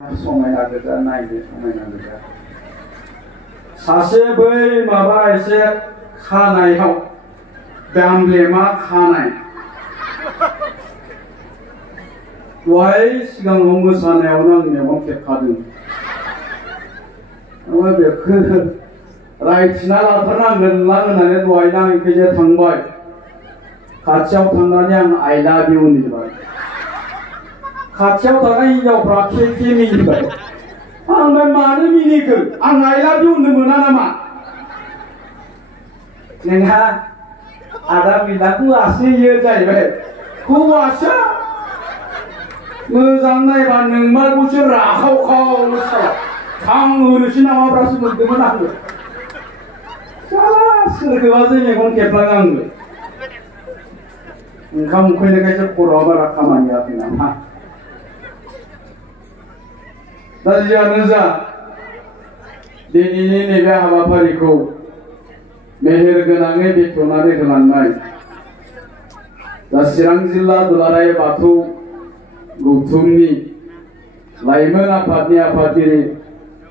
समायना गोजा नायनो समायना गोजा सासे बै माबा एसे खानायाव गामलेमा खानाय दहाय सिगाङाव मोसानायावनो आं मेगन खेबखादों ओमफ्राय बेखौ रायथिना लाथारनांगोन होननानै दहायनो आं इखैजाय थांबाय खाथियाव थांनानै आं आइ लाभ इउ होनबाय खाथियाव थानाय हिनजावफ्रा खे मिनिबाय आंलाय मानो मिनिखो आं आइ लाभ इउ होननो मोना नामा नोंहा आदा बिदाखौ आसियो जाहैबाय हौवासो मोजां नायबा नोंमारखौसो राखावखाव साला थांहोनोसै नामाब्रासो मोनदोंमोन आङो साला सोरगोआसो मेगन खेबलाङो आंबो ओंखाम उखैनायखायसो खर'आ बारा खामानि होआखै नामा दा जियानो जा दिनैनि नैबे हाबाफारिखौ मेहेरगोनाङै बेखेवनानै होलांनाय दा चिरां जिल्ला दुलाराय बाथौ गौथुमनि लाइमोन आफादनि आफादगिरि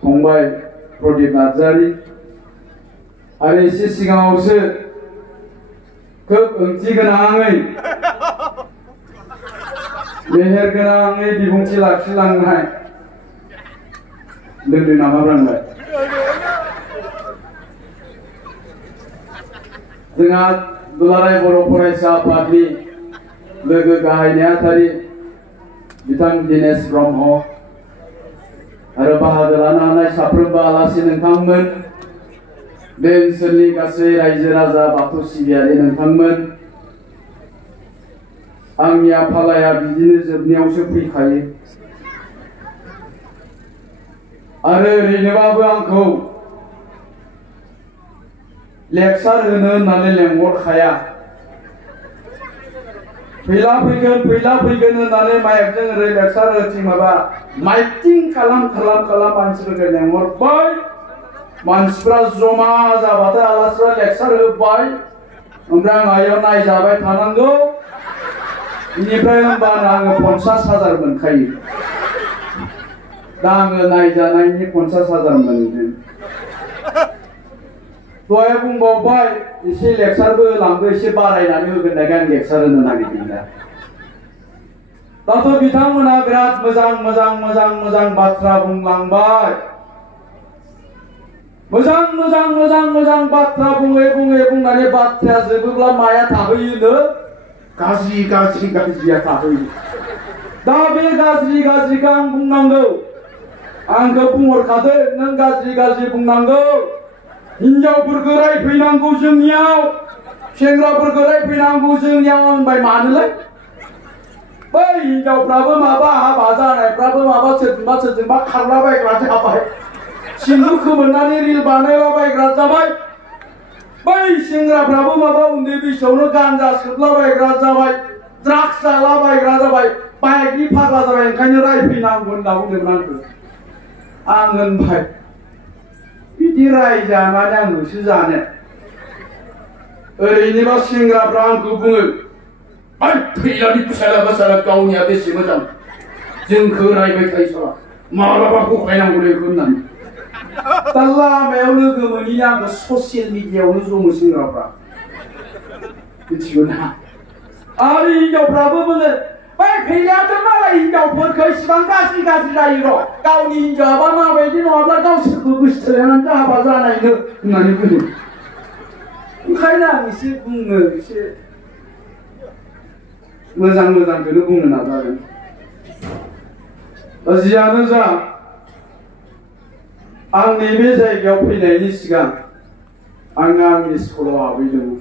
फंबाय प्रदीप नार्जारी आरो एसे सिगाङावसो खोब ओंथि गोनाङै मेहेरगोनाङै बिबुंथि लाखिलांनाय लोगो नामा ब्रांबाय जोंहा दुलाराय बर' फरायसा आफादनि लोगो गाहाय नेहाथारि बिथां दिनेश ब्रह्म आरो बाहागो लानो हानाय साफ्रोमबो आलासि नोंथांमोन बे ओनसोलनि गासै रायजो राजा बाथौ सिबियारि नोंथांमोन आंनि आफालाया बिदिनो जोबनायावसो फैखायो आरो ओरैनोबाबो आंखौ लेक्सार होनो होननानै लेंहरखाया फैला फैगोन होननानै माइकजों ओरै लेक्सार होथिं माबा माइकिं खालाम मानसिफोरखौ लेंहरबाय मानसिफ्रा जमा जाबाथाय आलासिफ्रा लेक्सार होबाय ओमफ्राय आं आयाव नायजाबाय थानांगौ बेनिफ्राय होनबानो आङो 50,000 मोनखायो दा आङो नायजानायनि 50,000 मोनदों दहाय बुंबावबाय एसे लेक्सारबो होलांदो एसे बारायनानै होगोन आं लेक्सार होनो नागिरदों दाथ' बिथांमोना बिराद मोजां बाथ्रा बुंलांबाय मोजां बाथ्रा बुंनानै बाथ्राया जोबोब्ला माया थाहैयोनो गाज्रिया थाहैयो दा बे गाज्रिखौ आं बुंनांगौ आंखौ बुंहरखादो नों गाज्रि बुंनांगौ हिनजावफोरखौ रायफैनांगौ जोंनियाव सेंग्राफोरखौ रायफैनांगौ जोंनियाव होनबाय मानोलाय बै हिनजावफ्राबो माबा हाबा जानायफ्राबो माबा सोरजोंबा खारलाबायग्रा जाबाय सिन्दुर खोमोरनानै रिल बानायलाबायग्रा जाबाय बै सेंग्राफ्राबो माबा उन्दै बैसोआवनो गान्जा सोबलाबायग्रा जाबाय ड्राग्स जालाबायग्रा जाबाय बाइकनि फाग्ला जाबाय ओंखायनो रायफैनांगौ होनना बुंदोंमोन आं होनबाय बिदि रायजानानै आं नोंसो जानो ओरैनोबा सेंग्राफ्रा आंखौ बुङो फैलानि फिसाला गावनिया बेसे मोजां जोंखौ रायबाय थायो साला माब्लाबा गखायनांगौ बेखौ होननानै दा लामायाव लोगो मोनैनो आंखौ ससियेल मिडियायावनो जमो सेंग्राफ्रा मिथिगौ ना आरो हिनजावफ्राबो बुङो बै फैलायाथ' मालाय हिनजावफोरखौ इसिबां गाज्रि जायो र' गावनि हिनजावाबा माबायदि नङाब्ला गावसोरखौ गोसोथोलायनानै हाबा जानायनो होननानै बुङो ओंखायनो आं एसे बुंनो एसे मोजांखौनो बुंनो नाजादों दा जियानो जा आं नैबे जायगायाव फैनायनि सिगां आङो आंनि स्कुलाव हाबहैदोंमोन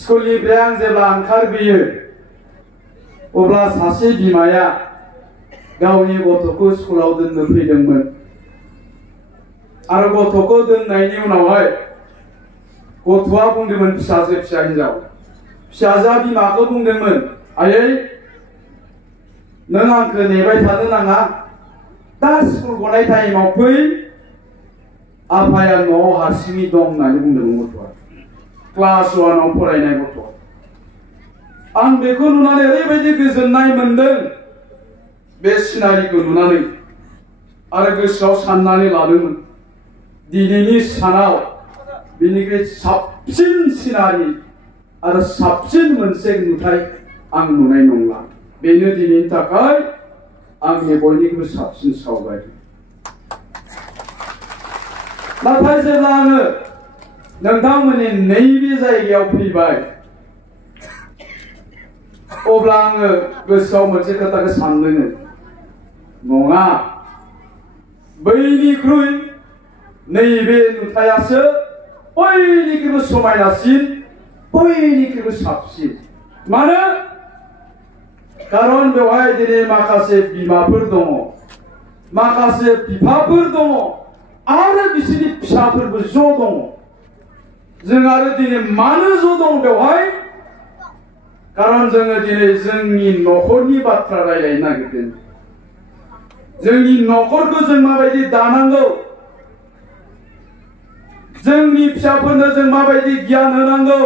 स्कुलनिफ्राय आं जेब्ला ओंखारबोयो अब्ला सासे बिमाया गावनि गथ'खौ स्कुलाव दोननो फैदोंमोन आरो गथ'खौ दोननायनि उनावहाय गथ'आ बुंदोंमोन फिसा हिनजाव फिसाजोआ बिमाखौ बुंदोंमोन आयै नों आंखौ नेबाय थानो नाङा दा स्कुल गनाय टाइमाव फै आफाया न'आव हारसिङै दं होननानै बुंदोंमोन गथ'आ क्लास 1आव फरायनाय गथ' आं बेखौ नुनानै ओरैबायदि गोजोननाय मोनदों बे सिनारिखौ नुनानै आरो गोसोआव साननानै लादोंमोन दिनैनि सानाव बिनिख्रुइ साबसिन सिनारि आरो साबसिन मोनसे नुथाय आं नुनाय नंला बेनो दिनैनि थाखाय आंनि बयनिख्रुइबो साबसिन सावगारि नाथाय जेब्ला आङो नोंथांमोननि नैबे जायगायाव फैबाय अब्ला आङो गोसोआव मोनसे खोथाखौ सानदों नङा बैनिख्रुइ नैबे नुथायासो बयनिख्रुइबो समायनासिन बयनिख्रुइबो साबसिन मानो खारन बेवहाय दिनै माखासे बिमाफोर दङ माखासे बिफाफोर दङ आरो बिसोरनि फिसाफोरबो ज' दङ जों आरो दिनै मानो ज' दं बेवहाय खारन जोङो दिनै जोंनि न'खरनि बाथ्रा रायलायनो नागिरदों जोंनि न'खरखौ जों माबायदि दानांगौ जोंनि फिसाफोरनो जों माबायदि गियान होनांगौ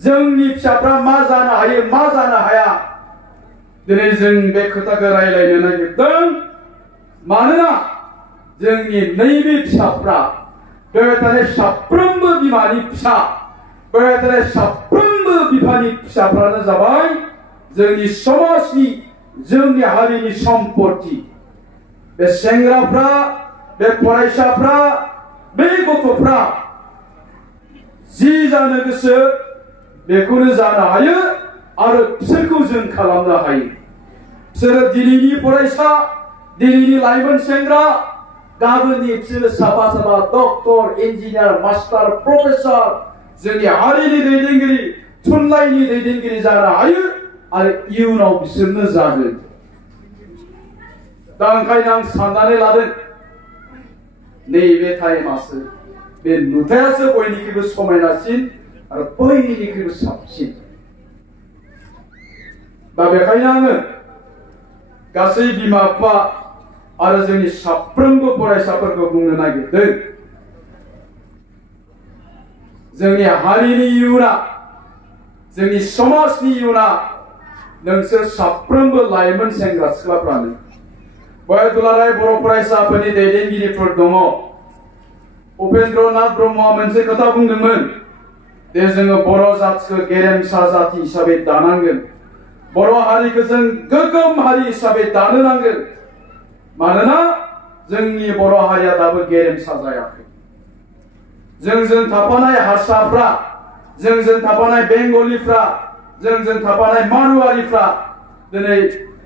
जोंनि फिसाफ्रा मा जानो हायो मा जानो हाया दिनै जों बे खोथाखौ रायलायनो नागिरदों मानोना जोंनि नैबे फिसाफ्रा बेवहाय थानाय साफ्रोमबो बिमानि फिसा बेवहाय थानाय साफ्रोमबो बिफानि फिसाफ्रानो जाबाय जोंनि समाजनि जोंनि हारिनि सम्पति बे सेंग्राफ्रा बे फरायसाफ्रा बे गथ'फ्रा जि जानो गोसो बेखौनो जानो हायो आरो बिसोरखौ जों खालामनो हायो बिसोरो दिनैनि फरायसा दिनैनि लाइमोन सेंग्रा गाबोननि बिसोरो साफा साफा डक्टर इन्जिनियार मास्टार प्रफेसर जोंनि हारिनि दैदेनगिरि थुनलाइनि दैदेनगिरि जानो हायो आरो इयुनाव बिसोरनो जागोन दा ओंखायनो आं साननानै लादों नैबे टाइमासो बे नुथायासो बयनिख्रुइबो समायनासिन आरो बयनिख्रुइबो साबसिन दा बेखायनो आङो गासै बिमा बिफा आरो जोंनि साफ्रोमबो फरायसाफोरखौ बुंनो नागिरदों जोंनि हारिनि इयुना जोंनि समाजनि इयुना नोंसोर साफ्रोमबो लाइमोन सेंग्रा सिख्लाफ्रानो बेवहाय दुलाराय बर' फरायसाफोरनि दैदेनगिरिफोर दङ उपेन्द्रनाथ ब्रह्मआ मोनसे खोथा बुंदोंमोन दे जोङो बर' जातिखौ गेरेमसा जाति हिसाबै दानांगोन बर' हारिखौ जों गोग्गोम हारि हिसाबै दानो नांगोन मानोना जोंनि बर' हारिया दाबो गेरेमसा जायाखै जोंजों थाफानाय हारसाफ्रा जोंजों थाफानाय बेंगलिफ्रा जोंजों थाफानाय मारुवारिफ्रा दिनै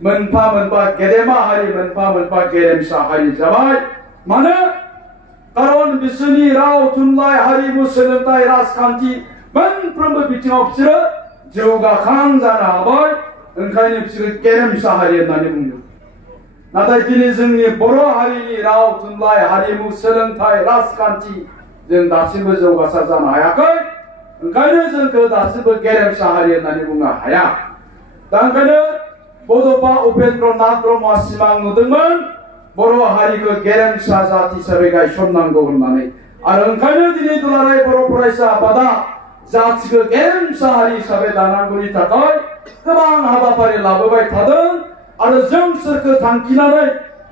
मोनफा मोनफा गेदेमा हारि मोनफा मोनफा गेरेमसा हारि जाबाय मानो खारन बिसोरनि राव थुनलाइ हारिमु सोलोंथाइ राजखान्थि मोनफ्रोमबो बिथिङाव बिसोरो जौगाखां जानो हाबाय ओंखायनो बिसोरो गेरेमसा हारि होननानै बुंदों नाथाय दिनै जोंनि बर' हारिनि राव थुनलाइ हारिमु सोलोंथाइ राजखान्थि जों दासिमबो जौगासार जानो हायाखै ओंखायनो जोंखौ दासिमबो गेरेमसा हारि होननानै बुंनो हाया दा ओंखायनो बड'फा उपेन्द्रनाथ ब्रह्मआ सिमां नुदोंमोन बर' हारिखौ गेरेमसा जाति हिसाबै गायसननांगौ होननानै आरो ओंखायनो दिनै दुलाराय बर' फरायसा आफादा जातिखौ गेरेमसा हारि हिसाबै दानांगौनि थाखाय गोबां हाबाफारि लाबोबाय थादों आरो जों सोरखौ थांखिनानै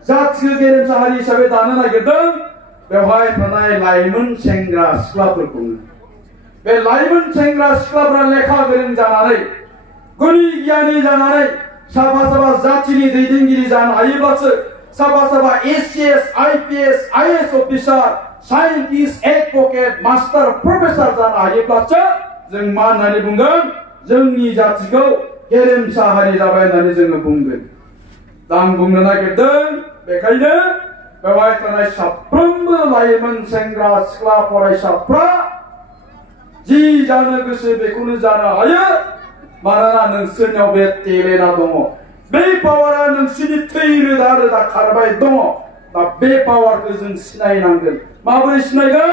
जातिखौ गेरेमसा हारि हिसाबै दानो नागिरदों बेवहाय थानाय लाइमोन सेंग्रा सिख्लाफोरखौनो बे लाइमोन सेंग्रा सिख्लाफ्रा लेखा गोरों जानानै गुनि गियानि जानानै साफा साफा जातिनि दैदेनगिरि जानो हायोब्लासो साफा साफा ACS IPS IAS officer scientist advocate master professor जानो हायोब्लासो जों मा होननानै बुंगोन जोंनि जातिखौ गेरेमसा हारि जाबाय होननानै जोङो बुंगोन दा आं बुंनो नागिरदों बेखायनो बेवहाय थानाय साफ्रोमबो लाइमोन सेंग्रा सिख्ला फरायसाफ्रा जि जानो गोसो बेखौनो जानो हायो मानोना नोंसोरनियाव बे टेलेन्टआ दङ बे पावारा नोंसोरनि थै रोदा रोदा खारबाय दङ दा बे पावारखौ जों सिनायनांगोन माबोरै सिनायगोन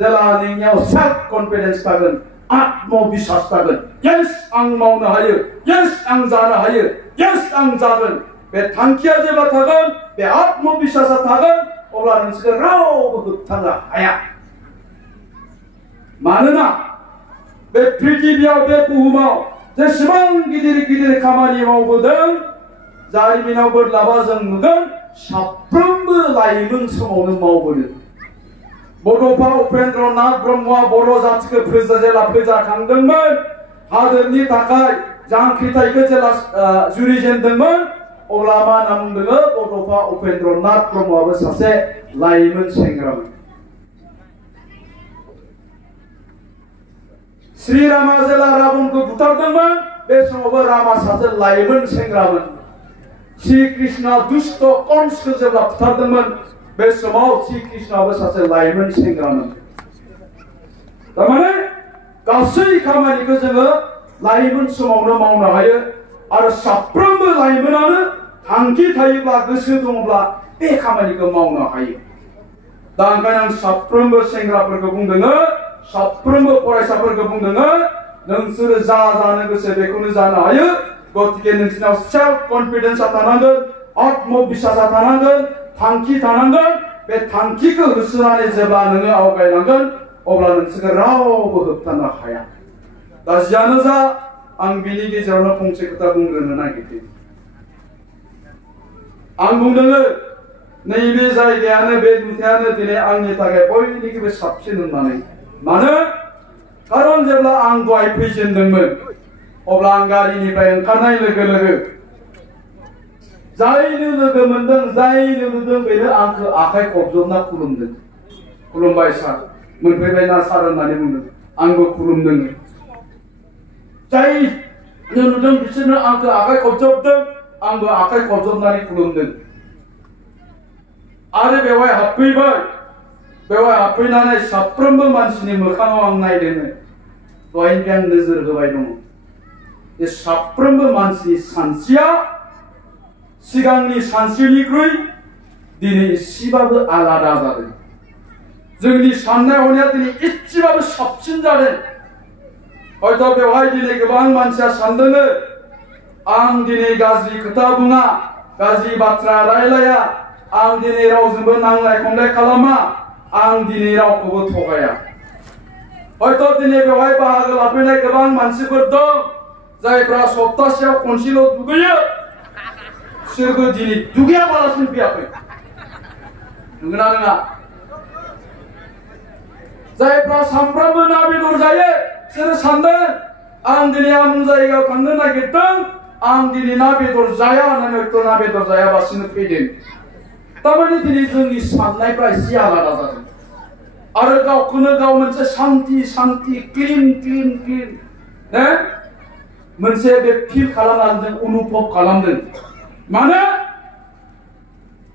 जेला नोंनियाव सेल्फ कनफिडेन्स थागोन आत्मविश्वास थागोन यस आं मावनो हायो यस आं जानो हायो यस आं जागोन बे थांखिया जेब्ला थागोन बे आत्मविश्वासा थागोन अब्ला नोंसोरखौ रावबो होबथानो हाया मानोना बे पृथिबियाव बे बुहुमाव जेसेबां गिदिर गिदिर खामानि मावबोदों जारिमिनाव बोरलाबा जों नुगोन साफ्रोमबो लाइमोन समावनो मावबोदों। बड'फा उपेन्द्र नाथ ब्रह्मआ बर' जातिखौ जेला फोजाखांदोंमोन, हादोरनि थाखाय जांख्रिथायखौ जेला जुरिजेनदोंमोन, अब्ला मा होनना बुंदों? बड'फा उपेन्द्र नाथ ब्रह्मआबो सासे लाइमोन सेंग्रामोन। श्रीरामा जेला रावणखौ बुथारदोंमोन, बे समावबो रामा सासे लाइमोन सेंग्रामोन। श्री कृष्णआ दुष्ट कंसखौ जेब्ला बुथारदोंमोन, बे समाव श्री कृष्णआबो सासे लाइमोन सेंग्रामोन। तारमाने गासै खामानिखौ जोङो लाइमोन समावनो मावनो हायो आरो साफ्रोमबो लाइमोनानो थांखि थायोब्ला गोसो दङब्ला बे खामानिखौ मावनो हायो। दा ओंखायनो आं साफ्रोमबो सेंग्राफोरखौ बुंदों, साफ्रोमबो फरायसाफोरखौ बुंदों, नोंसोरो जा जानो गोसो बेखौनो जानो हायो। गतिके नोंसिनाव सेल्फ कन्फिडेन्सआ थानांगोन, आत्मबिश्वासआ थानांगोन, थांखि थानांगोन। बे थांखिखौ होसोनानै जेब्ला नोङो आवगायलांगोन अब्ला नोंसोरखौ रावबो होबथानो हाया। दा जियानो जा, आं बिनि गेजेरावनो फंसे खोथा बुंग्रोनो नागिरदों। आं बुंदों नैबे जायगायानो, बे नुथायानो दिनै आंनि थाखाय बयनिख्रुइबो साबसिन होननानै। मानो? खारन जेब्ला आं दहाय फैजेनदोंमोन अब्ला आं गारिनिफ्राय ओंखारनाय लोगो लोगो जायनो लोगो मोनदों, जायनो नुदों, बेनो आंखौ आखाइ खबजबना खुलुमदों। खुलुमबाय सार, मोनफैबायना सार होननानै बुंदों। आंबो खुलुमदों। जायनो नुदों बिसोरनो आंखौ आखाइ खबजबदों, आंबो आखाइ खबजबनानै खुलुमदों। आरो बेवहाय हाबफैबाय। बेवहाय हाबफैनानै साफ्रोमबो मानसिनि मोखाङाव आं नायदों। दहायनिफ्राय आं नोजोर होबाय दङ। बे साफ्रोमबो मानसिनि सानस्रिया सिगांनि सानस्रिनिख्रुइ दिनै एसेबाबो आलादा जादों। जोंनि साननाय हनाया दिनै एसेबाबो साबसिन जादों। हयथ' बेवहाय दिनै गोबां मानसिया सानदों आं दिनै गाज्रि खोथा बुङा, गाज्रि बाथ्रा रायलाया, आं दिनै रावजोंबो नांलाय खमलाय खालामा, आं दिनै रावखौबो थगाया। हयथ' दिनै बेवहाय बाहागो लाफैनाय गोबां मानसिफोर दं जायफ्रा सप्तासेयाव खनसेल' दुगैयो, बिसोरबो दिनै दुगैयाबालासिनो फैयाखै। नंगौना नङा? जायफ्रा सानफ्रामबो ना बेदर जायो, बिसोरो सानदों आं दिनै आमुं जायगायाव थांनो नागिरदों, आं दिनै ना बेदर जाया होननानै हयथ' ना बेदर जायाबासिनो फैदों। तारमाने दिनै जोंनि साननायफ्रा एसे आलादा जादों आरो गावखौनो गाव मोनसे शान्ति शान्ति क्लिन क्लिन क्लिन मोनसे बे फिल खालामनानै जों अनुभब खालामदों। मानो?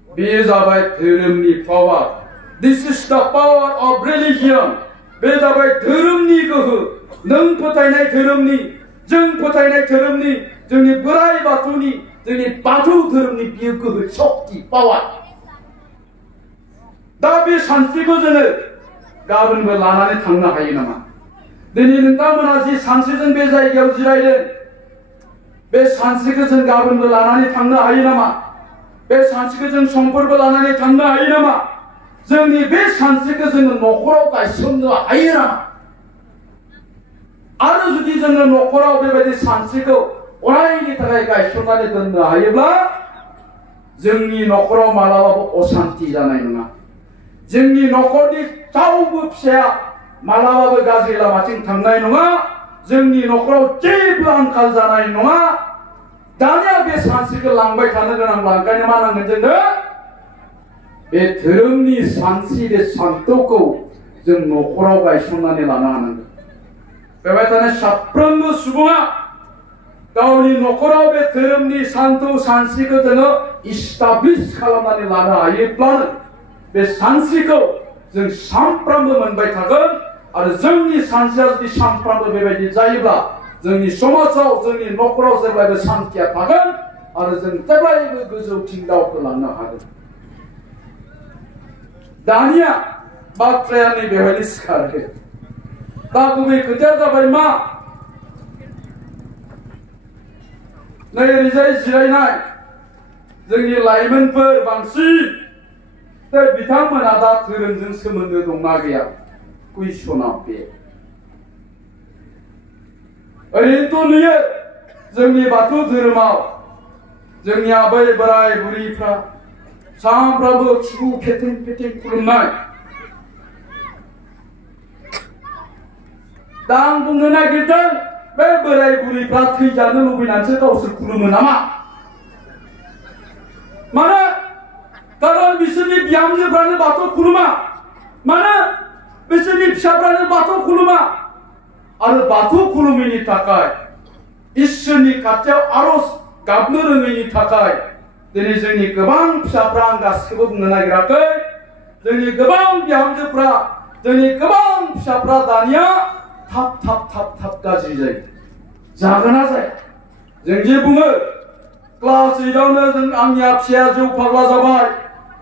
बेयो जाबाय धोरोमनि पावार। दिस इज द पावार अफ रिलिजियन। बे जाबाय धोरोमनि गोहो। नों फोथायनाय धोरोमनि, जों फोथायनाय धोरोमनि, जोंनि बोराइ बाथौनि, जोंनि बाथौ धोरोमनि बियो गोहो, शक्ति, पावार। दा बे सानस्रिखौ जोङो गाबोनबो लानानै थांनो हायो नामा? दिनै नोंथांमोना जि सानस्रिजों बे जायगायाव जिरायदों, बे सानस्रिखौ जों गाबोनबो लानानै थांनो हायो नामा? बे सानस्रिखौ जों समफोरबो लानानै थांनो हायो नामा? जोंनि बे सानस्रिखौ जोङो न'खराव गायसननो हायो नामा? आरो जुदि जोङो न'खराव बेबायदि सानस्रिखौ अरायनि थाखाय गायसननानै दोननो हायोब्ला जोंनि न'खराव मालाबाबो अशान्ति जानाय नङा। जोंनि न'खरनि रावबो फिसाया मालाबाबो गाज्रि लामाथिं थांनाय नङा। जोंनि न'खराव जेबो आंखाल जानाय नङा। दानिया बे सानस्रिखौ लांबाय थानो गोनांब्ला ओंखायनो मा नांगोन जोंनो? बे धोरोमनि सानस्रि, बे सान्थौखौ जों न'खराव गायसननानै लानो हानांगोन। बेवहाय थानाय साफ्रोमबो सुबुङा गावनि न'खराव बे धोरोमनि सान्थौ सानस्रिखौ जोङो इस्टाब्लिश खालामनानै लानो हायोब्लानो बे सानस्रिखौ जों सानफ्रामबो मोनबाय थागोन। आरो जोंनि सानस्रिया जुदि सानफ्रामबो बेबायदि जायोब्ला जोंनि समाजाव, जोंनि न'खराव जेब्लायबो सान्थिया थागोन आरो जों जेब्लायबो गोजौथिं दावखोलांनो हागोन। दानिया बाथ्राया नैबेहायनो सिखारो। दा गुबै खोथाया जाबाय मा? नै ओरैजाय जिरायनाय जोंनि लाइमोनफोर बांसिन बिथांमोना दा धोरोमजों सोमोन्दो दंना गैया? कुइसना बे। ओरैनोथ' नुयो जोंनि बाथौ धोरोमाव जोंनि आबै बोराय बुरैफ्रा सानफ्रामबो खिबु फेथें फेथें खुलुमनाय दा आं बुंनो नागिरदों बे बोराय बुरैफ्रा थैजानो लुबैनानैसो गावसोर खुलुमो नामा मानो कारन बिसोरनि बिहामजोफ्रानो बाथौ खुलुमा मानो बिसोरनि फिसाफ्रानो बाथौ खुलुमा आरो बाथौ खुलुमैनि थाखाय इसोरनि खाथियाव आरज गाबनो रोङैनि थाखाय दिनै जोंनि गोबां फिसाफ्रा आं गासिखौबो बुंनो नागिराखै जोंनि गोबां बिहामजोफ्रा जोंनि गोबां फिसाफ्रा दानिया थाब थाब थाब थाब गाज्रि जायो जागोना जाया जों जे बुङो क्लास 8 आवनो जों आंनिया फिसाया जौ फाग्ला जाबाय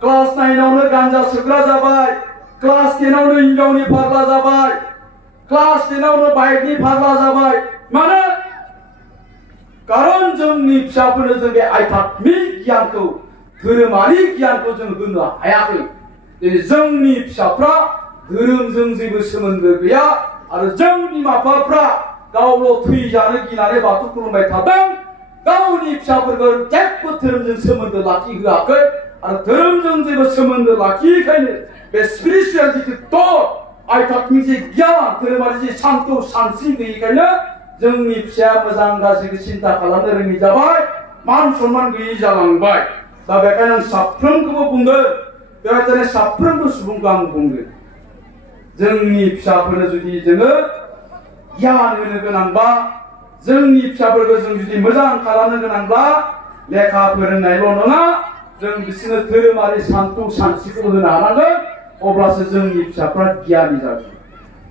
क्लास 9 आवनो गांजा सोबग्रा जाबाय क्लास 10 आवनो हिनजावनि फाग्ला जाबाय क्लास 10 आवनो बाइकनि फाग्ला जाबाय मानो कारन जोंनि फिसाफोरनो जों बे आध्यात्मिक गियानखौ धोरोमारि गियानखौ जों होनो हायाखै दिनै जोंनि फिसाफ्रा धोरोमजों जेबो सोमोन्दो गैया आरो जोंनि बिमा बिफाफ्रा गावल' थैजानो गिनानै बाथौ खुलुमबाय थादों गावनि फिसाफोरखौ जेबो धोरोमजों सोमोन्दो लाखिहोआखै आरो धोरोमजों जेबो सोमोन्दो लाखियैखायनो बे स्पिरिचुवेल जिथु थट आध्यात्मिक जे गियान धोरोमारि जे सान्थौ सानस्रि गैयैखायनो जोंनि फिसाया मोजां गाज्रिखौ सिन्ता खालामनो रोङि जाबाय मान सन्मान गैयै जालांबाय दा बेखायनो आं साफ्रोमखौबो बुंगोन बेबायदिनो साफ्रोमबो सुबुंखौ आं बुंगोन जोंनि फिसाफोरनो जुदि जोङो गियान होनो गोनांबा जोंनि फिसाफोरखौ जों जुदि मोजां खालामनो गोनांब्ला लेखा फोरोंनायल' नङा जों बिसोरनो धोरोमारि सान्थौ सानस्रिखौ होनो हानांगोन अब्लासो जोंनि फिसाफ्रा गियानि जागोन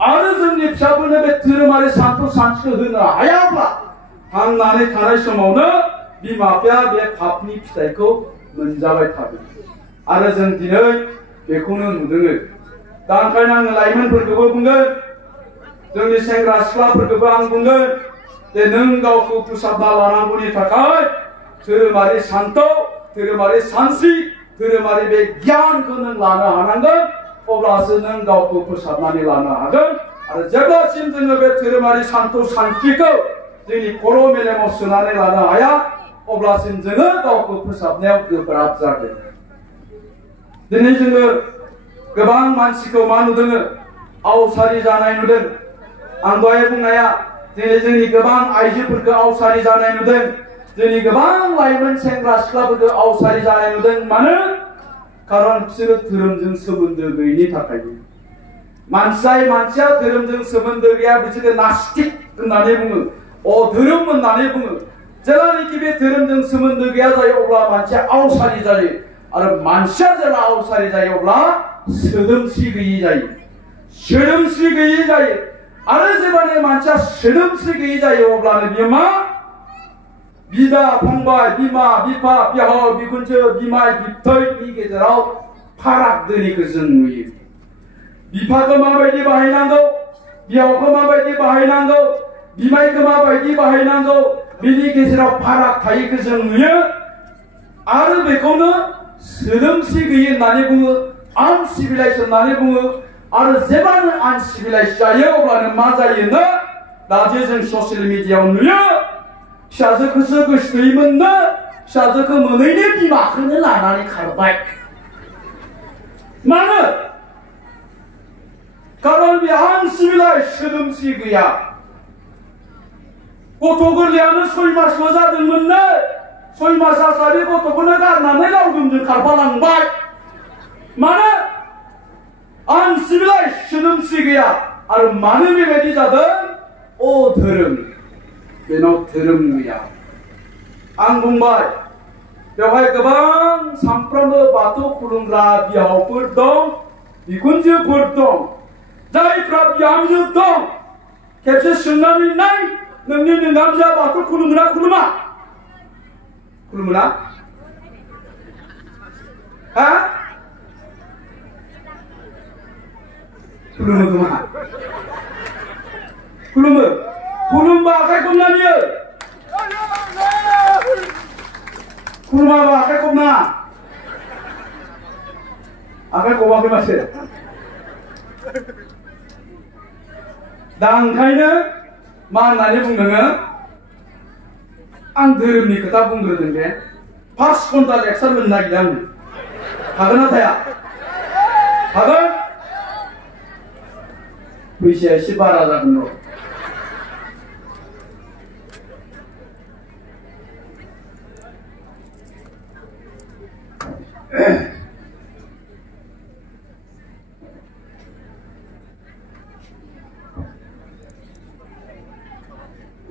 आरो जोंनि फिसाफोरनो बे धोरोमारि सान्थौ सानस्रिखौ होनो हायाब्ला थांनानै थानाय समावनो बिमा बिफाया बे पापनि फिथाइखौ मोनजाबाय थागोन आरो जों दिनै बेखौनो नुदों दा ओंखायनो आङो लाइमोनफोरखौबो बुंगोन जोंनि सेंग्रा सिख्लाफोरखौबो आं बुंगोन जे नों गावखौ फोसाबना लानांगौनि थाखाय धोरोमारि सान्थौ धोरोमारि सानस्रि धोरोमारि बे गियानखौ नों लानो हानांगोन अब्लासो नों गावखौ फोसाबनानै लानो हागोन आरो जेब्लासिम जोङो बे धोरोमारि सान्थौ सानस्रिखौ जोंनि खर' मेलेमाव सोनानै लानो हाया अब्लासिम जोङो गावखौ फोसाबनायाव गोब्राब जागोन दिनै जोङो गोबां मानसिखौ मा नुदों आवसारि जानाय नुदों आं दहाय बुंनाया दिनै जोंनि गोबां आइजोफोरखौ आवसारि जानाय नुदों जोंनि गोबां लाइमोन सेंग्रा सिख्लाफोरखौ आवसारि जानाय नुदों मानो कारन बिसोरो धोरोमजों सोमोन्दो गैयैनि थाखायनो मानसिया धोरोमजों सोमोन्दो गैया बिसोरो नास्तिक होननानै बुङो अधोरोम होननानै बुङो जेब्लानाखि बे धोरोमजों सोमोन्दो गैया जायो अब्ला मानसिया आवसारि जायो आरो मानसिया जेब्ला आवसारि जायो अब्ला सोदोमस्रि गैयै जायो सोदोमस्रि गैयै जायो आरो जेब्लानो मानसिया सोदोमस्रि गैयै जायो अब्लानो बियो मा बिदा फंबाय बिमा बिफा बिहाव बिखुनजो बिमाय बिबथैनि गेजेराव फाराग दोनैखौ जों नुयो बिफाखौ माबायदि बाहायनांगौ बिहावखौ माबायदि बाहायनांगौ बिमायखौ माबायदि बाहायनांगौ बिनि गेजेराव फाराग थायैखौ जों नुयो आरो बेखौनो सोदोमस्रि गैयै होननानै बुङो आनसिभिलाइज होननानै बुङो आरो जेब्लानो आनसिभिलाइज जायो अब्लानो मा जायोनो दा जे जों ससियेल मिडियायाव नुयो फिसाजोखौसो गोसोथोयोमोननो फिसाजोखौ मोनैनो बिमाखौनो लानानै खारबाय मानो कारन बे आनसिभिलाइज सोदोमस्रि गैया गथ' गोरलैयानो 6 मासल' जादोंमोननो 6 मास आसारि गथ'खौनो गारनानै लावदुमजों खारफालांबाय मानो आनसिभिलाइज सोदोमस्रि गैया आरो मानो बेबायदि जादों अधोरोम बेनाव धोरोम गैया आं बुंबाय बेवहाय गोबां सानफ्रोमबो बाथौ खुलुमग्रा बिहावफोर दं बिखुनजोफोर दं जायफ्रा बिहामजो दं खेबसे सोंनानै नाय नोंनि नोंगामजोआ बाथौ खुलुमोना खुलुमा खुलुमोना हा खुलुमो खोमा खुलुमो खुलुमबा आखाइ खबना बियो खुलुमाबा आखाइ खबनाङा आखाइ खबाखै माथो दा ओंखायनो मा होननानै बुंदों आं धोरोमनि खोथा बुंग्रोदों दे 5 घन्टा लेक्सार होनो नागिरदों आङो हागोन ना थाया हागोन फैसाया एसे बारा जागोन र'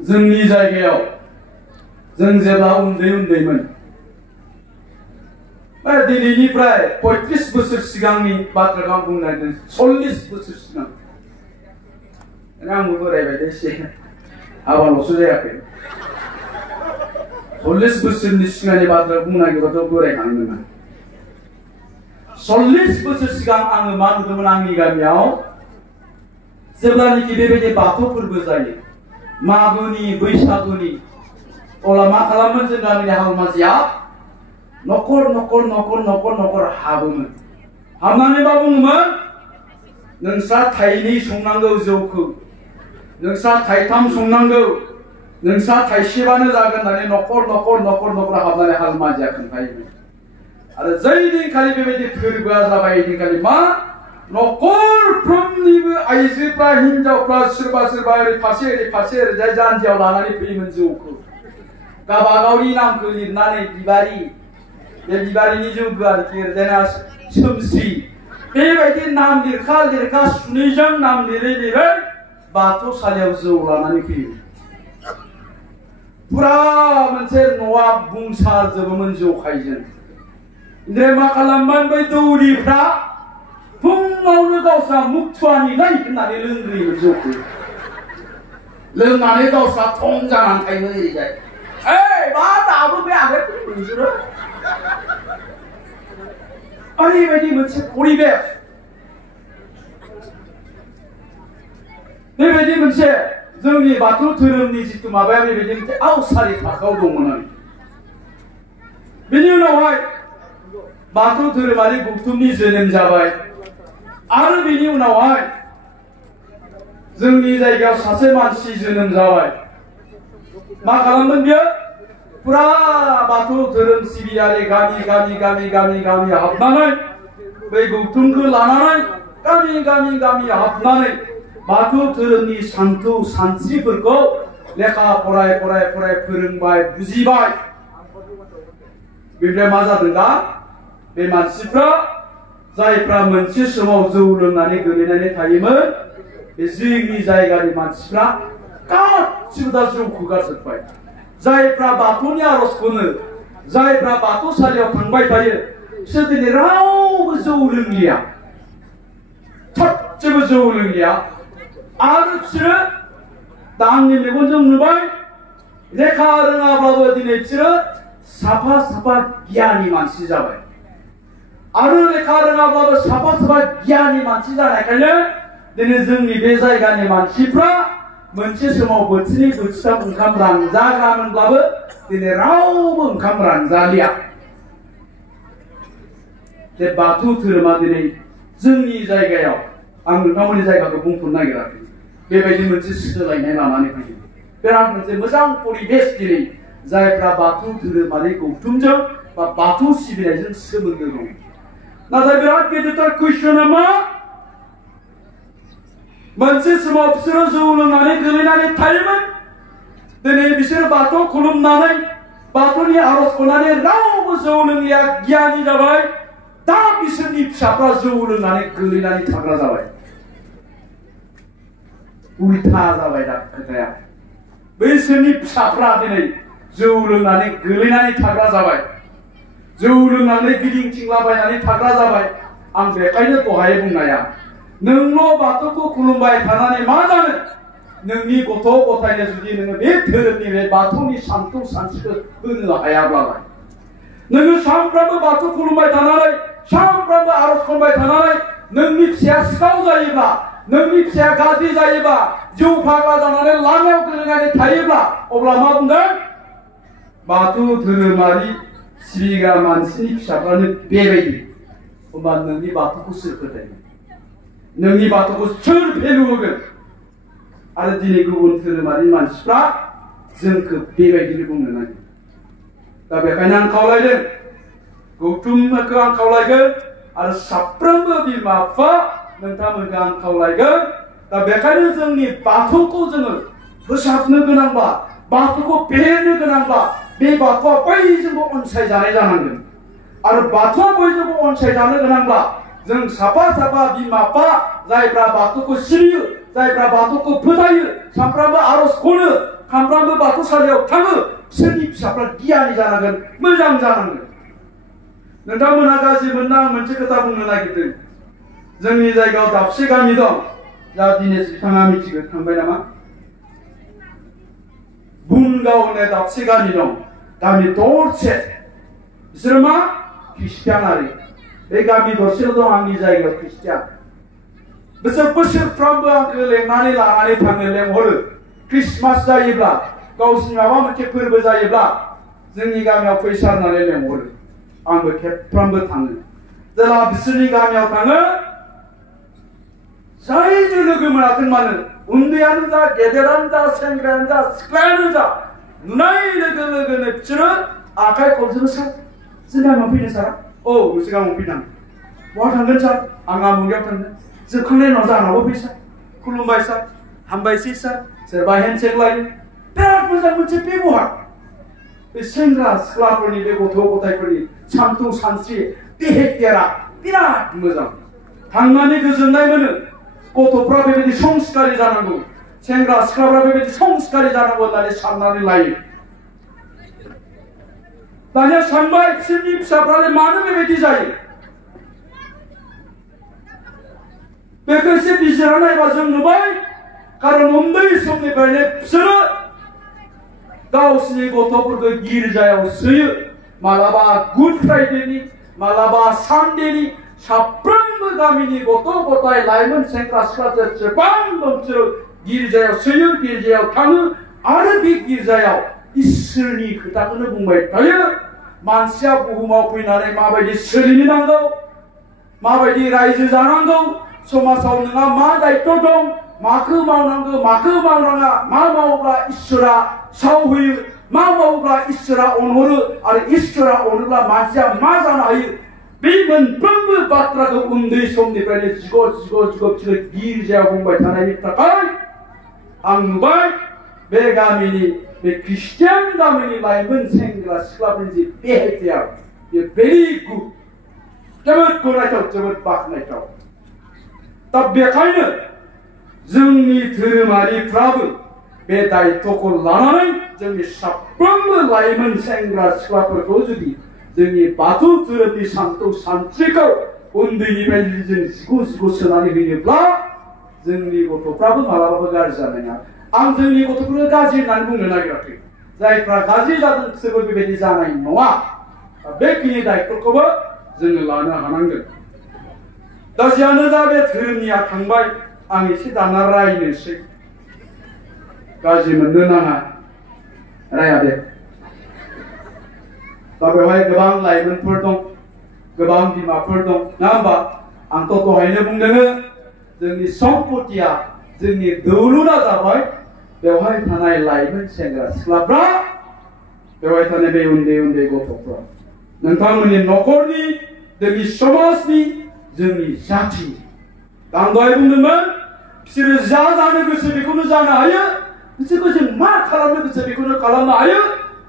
जोंनि जायगायाव जों जेब्ला उन्दैमोन दिनैनिफ्राय 35 बोसोर सिगांनि बाथ्राखौ आं बुंनो नागिरदों 40 बोसोर सिगां आंबो बोरायबाय दे एसे हाबाल'सो जायाखै 40 बोसोरनि सिगांनि बाथ्राखौ बुंनो नागिरबाथ' बोरायखांनो नङा 40 बोसोर सिगां आङो मा नुदोंमोन आंनि गामियाव जेब्लानोखि बेबायदि बाथौ फोरबो जायो मागोनि बैसागुनि अब्ला मा खालामोन जों गामिनि हालमाजिया न'खर हाबोमोन हाबनानै मा बुङोमोन नोंस्रा थाइनै संनांगौ जौखौ नोंस्रा थाइथाम संनांगौ नोंस्रा थाइसेबानो जागोन होननानै न'खर हाबनानै हालमाजिया खोन्थायोमोन आरो जै दिनखालि बेबायदि फोरबोआ जाबाय दिनखालि मा न'खरफ्रोमनिबो आइजोफ्रा हिनजावफ्रा सोरबा ओरै फारसे ओरैजाय जानजियाव लानानै फैयोमोन जौखौ गावबागावनि नामखौ लिरनानै बिबारि बे बिबारिनि जौगो आरोखि ओरैजायना सोमस्रि बेबायदि नाम लिरखा सुनैजों नाम लिरै बाथौसालियाव जौ लानानै फैयो फुरा मोनसे न'आ बुंसारजोबोमोन जौखायजों ओमफ्राय मा खालामोन बै दौरिफ्रा फुङावनो गावस्रा मुक्तुवानिलाय होननानै लोंग्रोयोमोन जौखौ लोंनानै गावस्रा थं जानानै थायोमोन ओरैजाय मा दाबो बे आगोल नोंसोरो ओरैबायदि मोनसे परिबेस बेबायदि मोनसे जोंनि बाथौ धोरोमनि जिथु माबाया बेबायदि मोनसे आवसारि थाखोआव दंमोन आरो बेनि उनावहाय बाथौ धोरोमारि गौथुमनि जोनोम जाबाय आरो बेनि उनावहाय जोंनि जायगायाव सासे मानसि जोनोम जाबाय मा खालामदों बियो फुरा बाथौ धोरोम सिबियारि गामि हाबनानै बै गौथुमखौ लानानै गामि हाबनानै बाथौ धोरोमनि सान्थौ सानस्रिफोरखौ लेखा फराय फोरोंबाय बुजिबाय बेनिफ्राय मा जादों दा बे मानसिफ्रा जायफ्रा मोनसे समाव जौ लोंनानै गोलैनानै थायोमोन बे जोंनि जायगानि मानसिफ्रा गासिबो दा जौखौ गारजोब्बाय जायफ्रा बाथौनि आरज खनो जायफ्रा बाथौसालियाव थांबाय थायो बिसोर दिनै रावबो जौ लोंलिया थोबसेबो जौ लोंलिया आरो बिसोरो दा आंनि मेगनजों नुबाय लेखा रोङाब्लाबो दिनै बिसोरो साफा गियानि मानसि जाबाय आरो लेखा रोङाब्लाबो साफा गियानि मानसि जानायखायनो दिनै जोंनि बे जायगानि मानसिफ्रा मोनसे समाव बोथिनै बोथिथाम ओंखाम रानजाग्रामोनब्लाबो दिनै रावबो ओंखाम रानजालिया बे बाथौ धोरोमा दिनै जोंनि जायगायाव आं नोंथांमोननि जायगाखौ बुंथ'नो नागिराखै बेबायदि मोनसे सोलायनाय लानानै फैयो बिराद मोनसे मोजां परिबेस दिनै जायफ्रा बाथौ धोरोमारि गौथुमजों बा बाथौ सिबिनायजों सोमोन्दो दं नाथाय बिराद गेदेरथार कुइसना मा मोनसे समाव बिसोरो जौ लोंनानै गोलैनानै थायोमोन दिनै बिसोरो बाथौ खुलुमनानै बाथौनि आरज खननानै रावबो जौ लोंलिया गियानि जाबाय दा बिसोरनि फिसाफ्रा जौ लोंनानै गोलैनानै थाग्रा जाबाय उल्था जाबाय दा खोथाया बैसोरनि फिसाफ्रा दिनै जौ लोंनानै गोलैनानै थाग्रा जाबाय जौ लोंनानै गिदिंथिंलाबायनानै थाग्रा जाबाय आं बेखायनो दहाय बुंनाया नोंल' बाथौखौ खुलुमबाय थानानै मा जानो नोंनि गथ' गथायनो जुदि नोङो बे धोरोमनि बे बाथौनि सान्थौ सानस्रिखौ होनो हायाब्लालाय नोङो सानफ्रामबो बाथौ खुलुमबाय थानानै सानफ्रामबो आरज खनबाय थानानै नोंनि फिसाया सिखाव जायोब्ला नोंनि फिसाया गाज्रि जायोबा जौ फाग्ला जानानै लामायाव गोलैनानै थायोब्ला अब्ला मा बुंगोन बाथौ धोरोमारि सिबिग्रा मानसिनि फिसाफ्रानो बेबायदि होमबा नोंनि बाथौखौ सोर फोथायगोन नोंनि बाथौखौ सोर भेलु होगोन आरो दिनै गुबुन धोरोमारि मानसिफ्रा जोंखौ बेबायदिनो बुंनो नागिरो दा बेखायनो आं खावलायदों गौथुमखौ आं खावलायगोन आरो साफ्रोमबो बिमा बिफा नोंथांमोनखौ आं खावलायगोन दा बेखायनो जोंनि बाथौखौ जोङो फोसाबनो गोनांबा बाथौखौ फेहेरनो गोनांबा बे बाथौआ बयजोंबो अनसायजानाय जानांगोन आरो बाथौआ बयजोंबो अनसायजानो गोनांब्ला जों साफा साफा बिमा बिफा जायफ्रा बाथौखौ सिबियो जायफ्रा बाथौखौ फोथायो सानफ्रामबो आरज खनो सानफ्रामबो बाथौसालियाव थाङो बिसोरनि फिसाफ्रा गियानि जानांगोन मोजां जानांगोन नोंथांमोनहा गाज्रि मोनना आं मोनसे खोथा बुंनो नागिरदों जोंनि जायगायाव दाबसे गामि दं जा दिनेश बिथाङा मिथिगौ थांबाय नामा बुनगाव होननाय दाबसे गामि दं गामि दरसे बिसोरो मा ख्रिस्टियानारि बे गामि दरसेल' दं आंनि जायगायाव ख्रिस्टियान बिसोर बोसोरफ्रोमबो आंखौ लेंनानै लानानै थाङो लेंहरो ख्रिस्टमास जायोब्ला गावसिनि माबा मोनसे फोरबो जायोब्ला जोंनि गामियाव फैसा होननानै लेंहरो आंबो खेबफ्रामबो थाङो जेला बिसोरनि गामियाव थाङो जायनो लोगो मोनाथों मानो उन्दैयानो जा गेदेरानो जा सेंग्रायानो जा सिख्लायानो जा नुनाय लोगो लोगोनो बिसोरो आखाइ खबजोबो सार जों गामियाव फैनो सारा औ नोंसोर गामियाव फैनां बहा थांगोन सार आं आमुगायाव थांगोन जोबखांनायनि उनाव जाहानावबो फै सार खुलुमबाय सार हामबायसै सार सोरबा हेन्डसेक लायो बिराद मोजां मोनसे बेबहार बे सेंग्रा सिख्लाफोरनि बे गथ' गथायफोरनि सानथौ सानस्रि बिहेभियारा बिराद मोजां थांनानै गोजोननाय मोनो गथ'फ्रा बेबायदि संस्कारि जानांगौ सेंग्रा सिख्लाफ्रा बेबायदि संस्कारि जानांगौ होननानै साननानै लायो दानिया सानबाय बिसोरनि फिसाफ्रालाय मानो बेबायदि जायो बेखौ एसे बिजिरना नायबा जों नुबाय खारन उन्दै समनिफ्रायनो बिसोरो गावसिनि गथ'फोरखौ गिर्जायाव सोयो मालाबा गुड फ्राइडेनि मालाबा सानडेनि साफ्रोमबो गामिनि गथ' गथाय लाइमोन सेंग्रा सिख्ला जेसेबां दं बिसोरो गिर्जायाव सोयो गिर्जायाव थाङो आरो बे गिर्जायाव इसोरनि खोथाखौनो बुंबाय थायो मानसिया बुहुमाव फैनानै माबायदि सोलिनो नांगौ माबायदि रायजो जानांगौ समाजाव नोंहा मा दायित्व दं माखौ मावनांगौ माखौ मावनाङा मा मावोब्ला इसोरा साव होयो मा मावोब्ला इसोरा अनहरो आरो इसोरा अनोब्ला मानसिया मा जानो हायो बे मोनफ्रोमबो बाथ्राखौ उन्दै समनिफ्रायनो जिग' गिर्जायाव बुंबाय थानायनि थाखाय आं नुबाय बे गामिनि बे ख्रिस्टियान गामिनि लाइमोन सेंग्रा सिख्लाफोरनि जे बिहेभियार बे भेरि गुड जोबोद गनायथाव जोबोद बाख्नायथाव दा बेखायनो जोंनि धोरोमारिफ्राबो बे दायित्वखौ लानानै जोंनि साफ्रोमबो लाइमोन सेंग्रा सिख्लाफोरखौ जुदि जोंनि बाथौ धोरोमनि सानथौ सानस्रिखौ उन्दैनिफ्राय जुदि जों जिग' सोनानै होयोब्ला जोंनि गथ'फ्राबो मालाबाबो गाज्रि जानाय नङा आं जोंनि गथ'फोरखौ गाज्रि होननानै बुंनो नागिराखै जायफ्रा गाज्रि जादों बिसोरबो बेबायदि जानाय नङा बेखिनि दायित्वखौबो जोङो लानो हानांगोन दा जियानो जा बे धोरोमनिया थांबाय आं एसे दाना रायनोसै गाज्रि मोननो नाङा राया दे दा बेवहाय गोबां लाइमोनफोर दं गोबां बिमाफोर दं नङा होमबा आंथ' दहायनो बुंदों जोंनि सम्पतिया जोंनि दौलुना जाबाय बेवहाय थानाय लाइमोन सेंग्रा सिख्लाफ्रा बेवहाय थानाय बे उन्दै उन्दै गथ'फ्रा नोंथांमोननि न'खरनि जोंनि समाजनि जोंनि जाथि आं दहाय बुंदोंमोन बिसोरो जा जानो गोसो बेखौनो जानो हायो बिसोरखौ जों मा खालामनो गोसो बेखौनो खालामनो हायो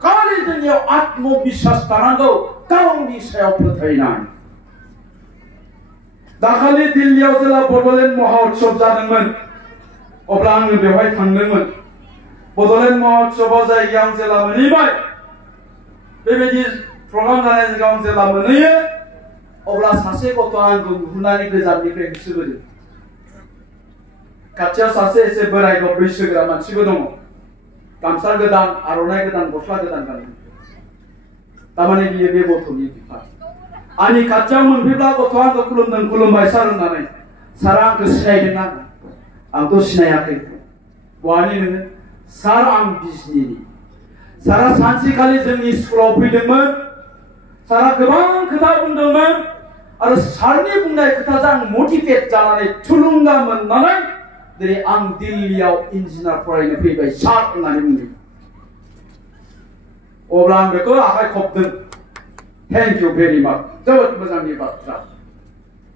खालि जोंनियाव आत्मबिश्वास थानांगौ गावनि सायाव फोथायनाय दाखालि दिल्लीयाव जेला बड'लेण्ड महोत्सव जादोंमोन अब्ला आङो बेवहाय थांदोंमोन बड'लेण्ड महोत्सवआव जायगायाव आं जेला मोनहैबाय बेबायदि प्रग्राम जानाय जायगायाव आं जेला मोनहैयो अब्ला सासे गथ'आ आंखौ नुहुरनानै गोजाननिफ्राय होसोबोदों खाथियाव सासे एसे बोराय बैसोगोरा मानसिबो दङ गामसा गोदान आर'नाइ गोदान गस्ला गोदान गानदों तारमाने बियो बे गथ'नि बिफा आंनि खाथियाव मोनफैब्ला गथ'आ आंखौ खुलुमदों खुलुमबाय सार होननानै सारा आंखौ सिनायदोंना आंथ' सिनायाखै बहानि नोङो सार आं बिजनिनि सारा सानसेखालि जोंनि स्कुलाव फैदोंमोन सारा गोबां खोथा बुंदोंमोन आरो सारनि बुंनाय खोथाजों आं मटिभेट जानानै थुलुंगा मोननानै दिनै आं दिल्लीयाव इन्जिनियार फरायनो फैबाय सार होननानै बुंदों अब्ला आं बेखौ आखाइ खबदों थेंक इउ भेरि माच जोबोद मोजांनि बाथ्रा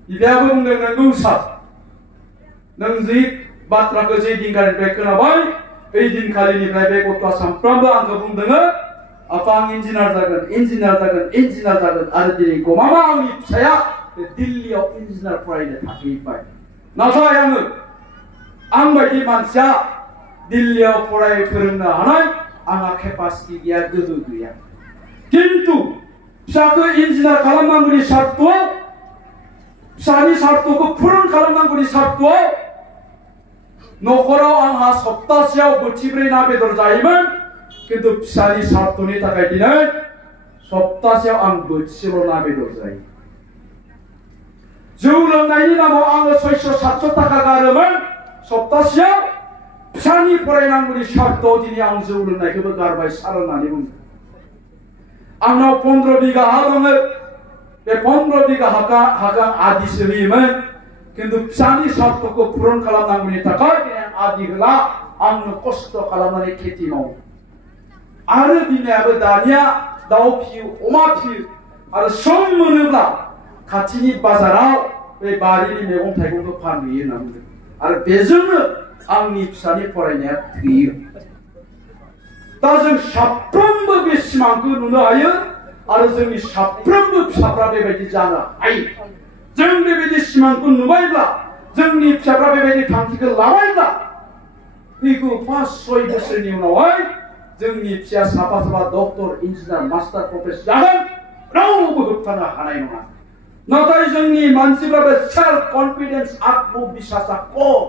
बिफायाबो बुंदों नंगौ सार नों जि बाथ्राखौ जे दिनखालिनिफ्राय खोनाबाय बै दिनखालिनिफ्राय बे गथ'आ सानफ्रामबो आंखौ बुंदों आफा आं इन्जिनियार जागोन आरो दिनै गमामा आंनि फिसाया दिल्लीयाव इन्जिनियार फरायनो थाहैबाय नाथाय आं बायदि मानसिया दिल्लीयाव फोरोंनो हानाय आंहा केपासिटि गैया गोहो गैया किन्तु फिसाखौ इन्जिनियार खालामनांगौनि सार्तआव फिसानि सार्तखौ फुरन खालामनांगौनि सार्तआव न'खराव आंहा सप्तासेयाव बोथिब्रै ना बेदर जायोमोन किन्तु फिसानि सार्तनि थाखाय दिनै सप्तासेयाव आं बोथिसेल' ना बेदर जायो जौ लोंनायनि नामाव आङो 600-700 थाखा गारोमोन सप्तासेयाव फिसानि फरायनांगौनि सार्तआव दिनै आं जौ लोंनायखौबो गारबाय सार होननानै बुंदों आंनाव 15 बिगा हा दङ बे 15 बिगा हाखौ आदिसो होयोमोन किन्तु फिसानि सार्तखौ पुरन खालामनांगौनि थाखाय दिनै आदि होला आंनो खस्थ' खालामनानै खेथि मावो आरो बिमायाबो दानिया दाउ फियो अमा फियो आरो सम मोनोब्ला खाथिनि बाजाराव बे बारिनि मैगं थाइगंखौ फानहैयो होनना बुंदों आरो बेजोंनो आंनि फिसानि फरायनाया थैयो दा जों साफ्रोमबो बे सिमांखौ नुनो हायो आरो जोंनि साफ्रोमबो फिसाफ्रा बेबायदि जानो हायो जों बेबायदि सिमांखौ नुबायब्ला जोंनि फिसाफ्रा बेबायदि थांखिखौ लाबायब्ला फैगौ 5-6 बोसोरनि उनावहाय जोंनि फिसाया साफा डक्टर इन्जिनियार मास्टार प्रफेसर जागोन रावबो होबथानो हानाय नङा नाथाय जोंनि मानसिफ्रा बे सेल्फ कन्फिडेन्स आत्मबिश्वासा खम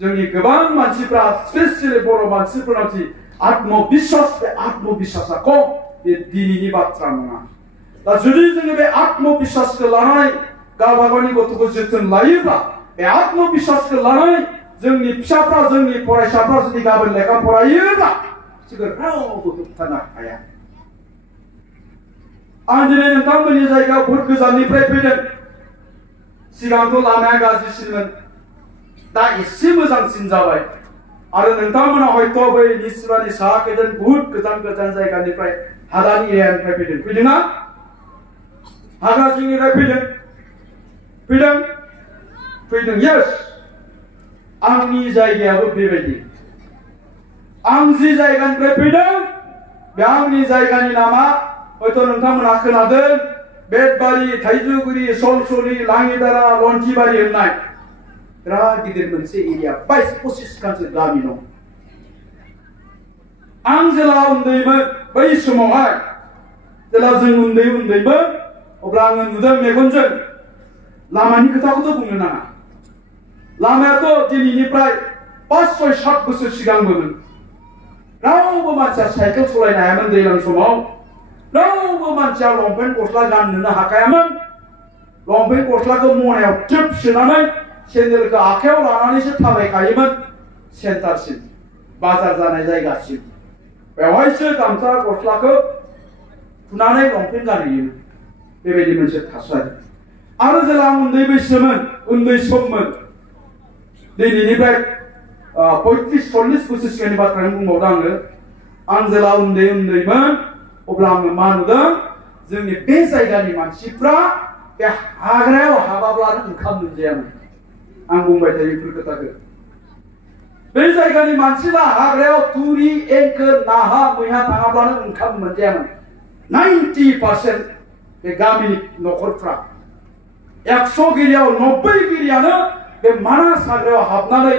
जोंनि गोबां मानसिफ्रा स्पेसियेलि बर' मानसिफोरनाव जि आत्मबिश्वासा खम बे दिनैनि बाथ्रा नङा दा जुदि जोङो बे आत्मबिश्वासखौ लानानै गावबा गावनि गथ'खौ जोथोन लायोब्ला बे आत्मबिश्वासखौ लानानै जोंनि फिसाफ्रा जोंनि फरायसाफ्रा जुदि गाबोन लेखा फरायोब्ला बिसोरखौ रावबो होबथानो हाया आं दिनै नोंथांमोननि जायगायाव बहुद गोजाननिफ्राय फैदों सिगांथ' लामाया गाज्रिसिनमोन दा एसे मोजांसिन जाबाय आरो नोंथांमोना हयथ' बै निस्रानि साहाखैजों बहुद गोजान जायगानिफ्राय हादानि एरियानिफ्राय फैदोंना हाग्राजिंनिफ्राय फैदों येस आंनि जायगायाबो बेबायदि आं जि जायगानिफ्राय फैदों बे आंनि जायगानि नामा हयथ' नोंथांमोना खोनादों बेटबारि थाइजौगुरि सलसलि लाङिदारा लन्थिबारि होननाय बिराद गिदिर मोनसे एरिया 22-25 खानसो गामि दं आं जेला उन्दैमोन बै समावहाय जेला जों उन्दैमोन अब्ला आङो नुदों मेगनजों लामानि खोथाखौथ' बुंनो नाङा लामायाथ' दिनैनिफ्राय 5-6-7 बोसोर सिगांबोमोन रावबो मानसिया साइकेल सालायनो हायामोन दैज्लां समाव रावबो मानसिया लंपेन्ट गस्ला गाननोनो हाखायामोन लंपेन्ट गस्लाखौ मनायाव ट्रिप सोनानै सेन्देलखौ आखायाव लानानैसो थाबायखायोमोन सेन्टारसिम बाजार जानाय जायगासिम बेवहायसो गामसा गस्लाखौ फुनानै लंपेन्ट गानहैयोमोन बेबायदि मोनसे थासारि आरो जेला आं उन्दै सममोन दिनैनिफ्राय 35-40 बोसोर सिगांनि बाथ्राखौ बुंबावदों आं जेला उन्दैमोन अब्ला आङो मा नुदों जोंनि बे जायगानि मानसिफ्रा बे हाग्रायाव हाबाब्लानो ओंखाम मोनजायामोन आं बुंबाय थायो बेफोर खोथाखौ बे जायगानि मानसिफ्रा हाग्रायाव तुरि एंखोर नाहा मैहा थाङाब्लानो ओंखाम मोनजायामोन 90% बे गामिनि न'खरफ्रा 100 गिरियाव 90 गिरियानो बे मानास हाग्रायाव हाबनानै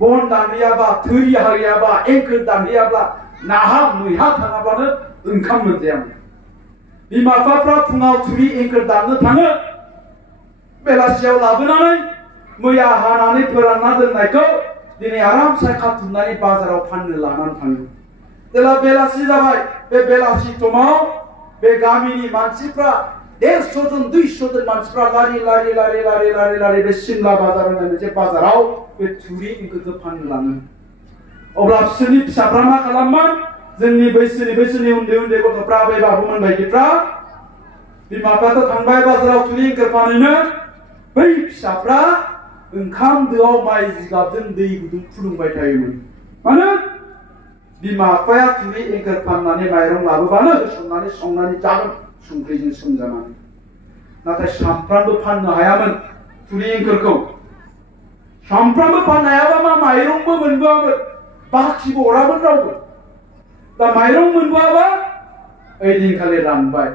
बन दानहैयाबा थोरि हाहैयाबा एंखोर दानहैयाब्ला नाहा मैहा थाङाब्लानो ओंखाम मोनजायामोन बिमा बिफाफ्रा फुङाव थुरि एंखोर दाननो थाङो बेलासियाव लाबोनानै मैया हानानै फोरानना दोननायखौ दिनै आरामसे खाथुमनानै बाजाराव फाननो लानानै थाङो जेला बेलासि जाबाय बे बेलासि समाव बे गामिनि मानसिफ्रा 150 जन 200 जन मानसिफ्रा लारि बे सिमला बाजार होननाय मोनसे बाजाराव बे थुरि एंखोरखौ फाननो लाङो अब्ला बिसोरनि फिसाफ्रा मा खालामोन जोंनि बैसोनि उन्दै गथ'फ्रा बे बाबुमोन बायदिफ्रा बिमा बिफाथ' थांबाय बाजाराव थुरि एंखोर फानहैनो बै फिसाफ्रा ओंखाम दोआव माइ जिगाबजों दै गुदुं फुदुंबाय थायोमोन मानो बिमा बिफाया थुरि एंखोर फाननानै माइरं लाबोबानो होसननानै संनानै जागोन संख्रिजों सोमजानानै नाथाय सामफ्रामबो फाननो हायामोन थुरि एंखोरखौ सामफ्रामबो फाननो हायाबा मा माइरंबो मोनबोआमोन बाखिबो हरामोन रावबो दा माइरं मोनबोआबा ओइदिनखालि रानबाय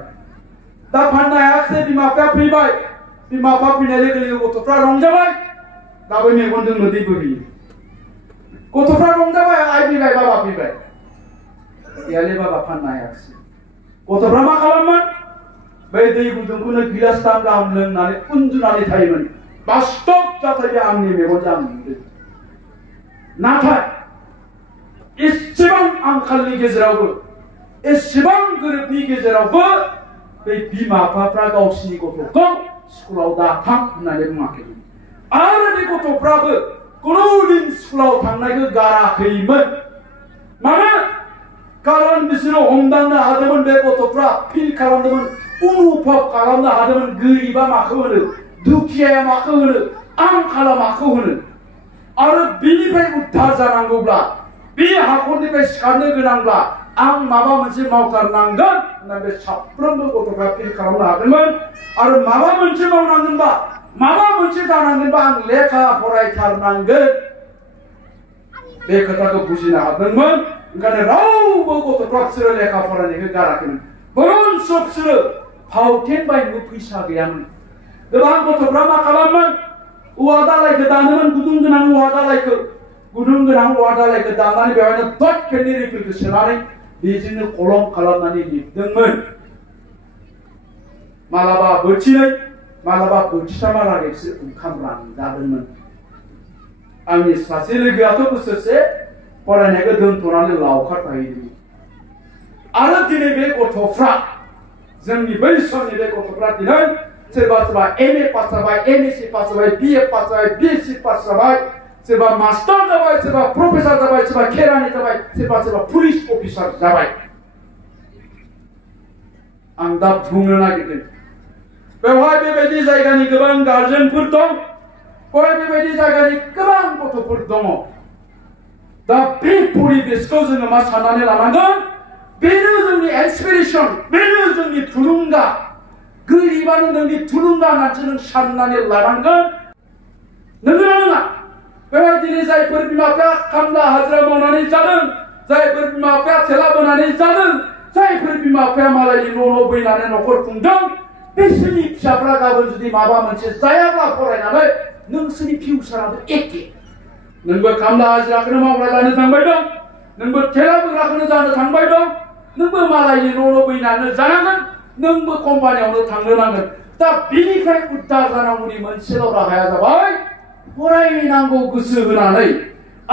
दा फाननो हायाखिसै बिमा बिफाया फैबाय बिमा बिफा फैनाय लोगो लोगो गथ'फ्रा रंजाबाय दाबो मेगनजों मोदै बोहैयो गथ'फ्रा रंजाबाय आइ फैबाय बाबा फैबाय गैयालै बाबा फाननो हायाखिसै गथ'फ्रा मा खालामोन बै दै गुदुंखौनो गिलासथाम गाहाम लोंनानै उन्दुनानै थायोमोन बास्तब जाथाय बे आंनि मेगनजों आं नुदों नाथाय एसेबां आंखालनि गेजेरावबो एसेबां गोरिबनि गेजेरावबो बे बिमा बिफाफ्रा गावसिनि गथ'खौ स्कुलाव दाथां होननानै बुङाखैमोन आरो बे गथ'फ्राबो कुनुदिन स्कुलाव थांनायखौ गाराखैमोन मानो कारन बिसोरो हमदांनो हादोंमोन बे गथ'फ्रा फिल खालामदोंमोन अनुभब खालामनो हादोंमोन गोरिबा माखौ होनो दुखियाया माखौ होनो आंखाला माखौ होनो आरो बिनिफ्राय उद्धार जानांगौब्ला बे हाखरनिफ्राय सिखारनो गोनांब्ला आं माबा मोनसे मावथारनांगोन होननानै बे साफ्रोमबो गथ'फ्रा फिल खालामनो हादोंमोन आरो माबा मोनसे मावनांगोनबा माबा मोनसे जानांगोनबा आं लेखा फरायथारनांगोन बे खोथाखौ बुजिनो हादोंमोन ओंखायनो रावबो गथ'फ्रा बिसोरो लेखा फरायनायखौ गाराखैमोन बरन्स बिसोरो फावथेन बायनोबो फैसा गैयामोन गोबां गथ'फ्रा मा खालामोन औवा दालायखौ दानोमोन गुदुं गोनां औवा दालायखौ दाननानै बेवहायनो दट पेननि रिफिलखौ सोनानै बेजोंनो कलम खालामनानै लिरदोंमोन मालाबा बोथिनै मालाबा बोथिथामहालागै बिसोर ओंखाम रानजादोंमोन आंनि सासे लोगोआथ' बोसोरसे फरायनायखौ दोनथ'नानै लावखार थाहैदोंमोन आरो दिनै बे गथ'फ्रा जोंनि बै समनि बे गथ'फ्रा दिनै सोरबा सोरबा एमए पास जाबाय एमएससी पास जाबाय बिए पास जाबाय बिएससी पास जाबाय सोरबा मास्टार जाबाय सोरबा प्रफेसर जाबाय सोरबा खेरानि जाबाय सोरबा पुलिस अफिसार जाबाय आं दा बुंनो नागिरदों बेवहाय बेबायदि जायगानि गोबां गार्जेनफोर दं बेवहाय बेबायदि जायगानि गोबां गथ'फोर दङ दा बे परिबेसखौ जोङो मा साननानै लानांगोन बेनो जोंनि इन्सपिरेसन बेनो जोंनि थुलुंगा गोरिबानो नोंनि थुलुंगा होननानैसो नों साननानै लानांगोन नंगौना नङा बेवहाय दिनै जायफोर बिमा बिफाया खामला हाजिरा मावनानै जादों जायफोर बिमा बिफाया थेला बोनानै जादों जायफोर बिमा बिफाया मालायनि न' बैनानै न'खर खुंदों बिसोरनि फिसाफ्रा गाबोन जुदि माबा मोनसे जायाब्ला फरायनानै नोंसोरनि फिउचाराबो एखे नोंबो खामला हाजिराखौनो मावग्रा जानो थांबाय दं नोंबो थेला बोग्राखौनो जानो थांबाय दं नोंबो मालायनि न' बैनानै जानांगोन नोंबो कम्पानियावनो थांनो नांगोन दा बिनिफ्राय उद्धार जानांगौनि मोनसेल' राहाया जाबाय फरायनांगौ गोसो होनानै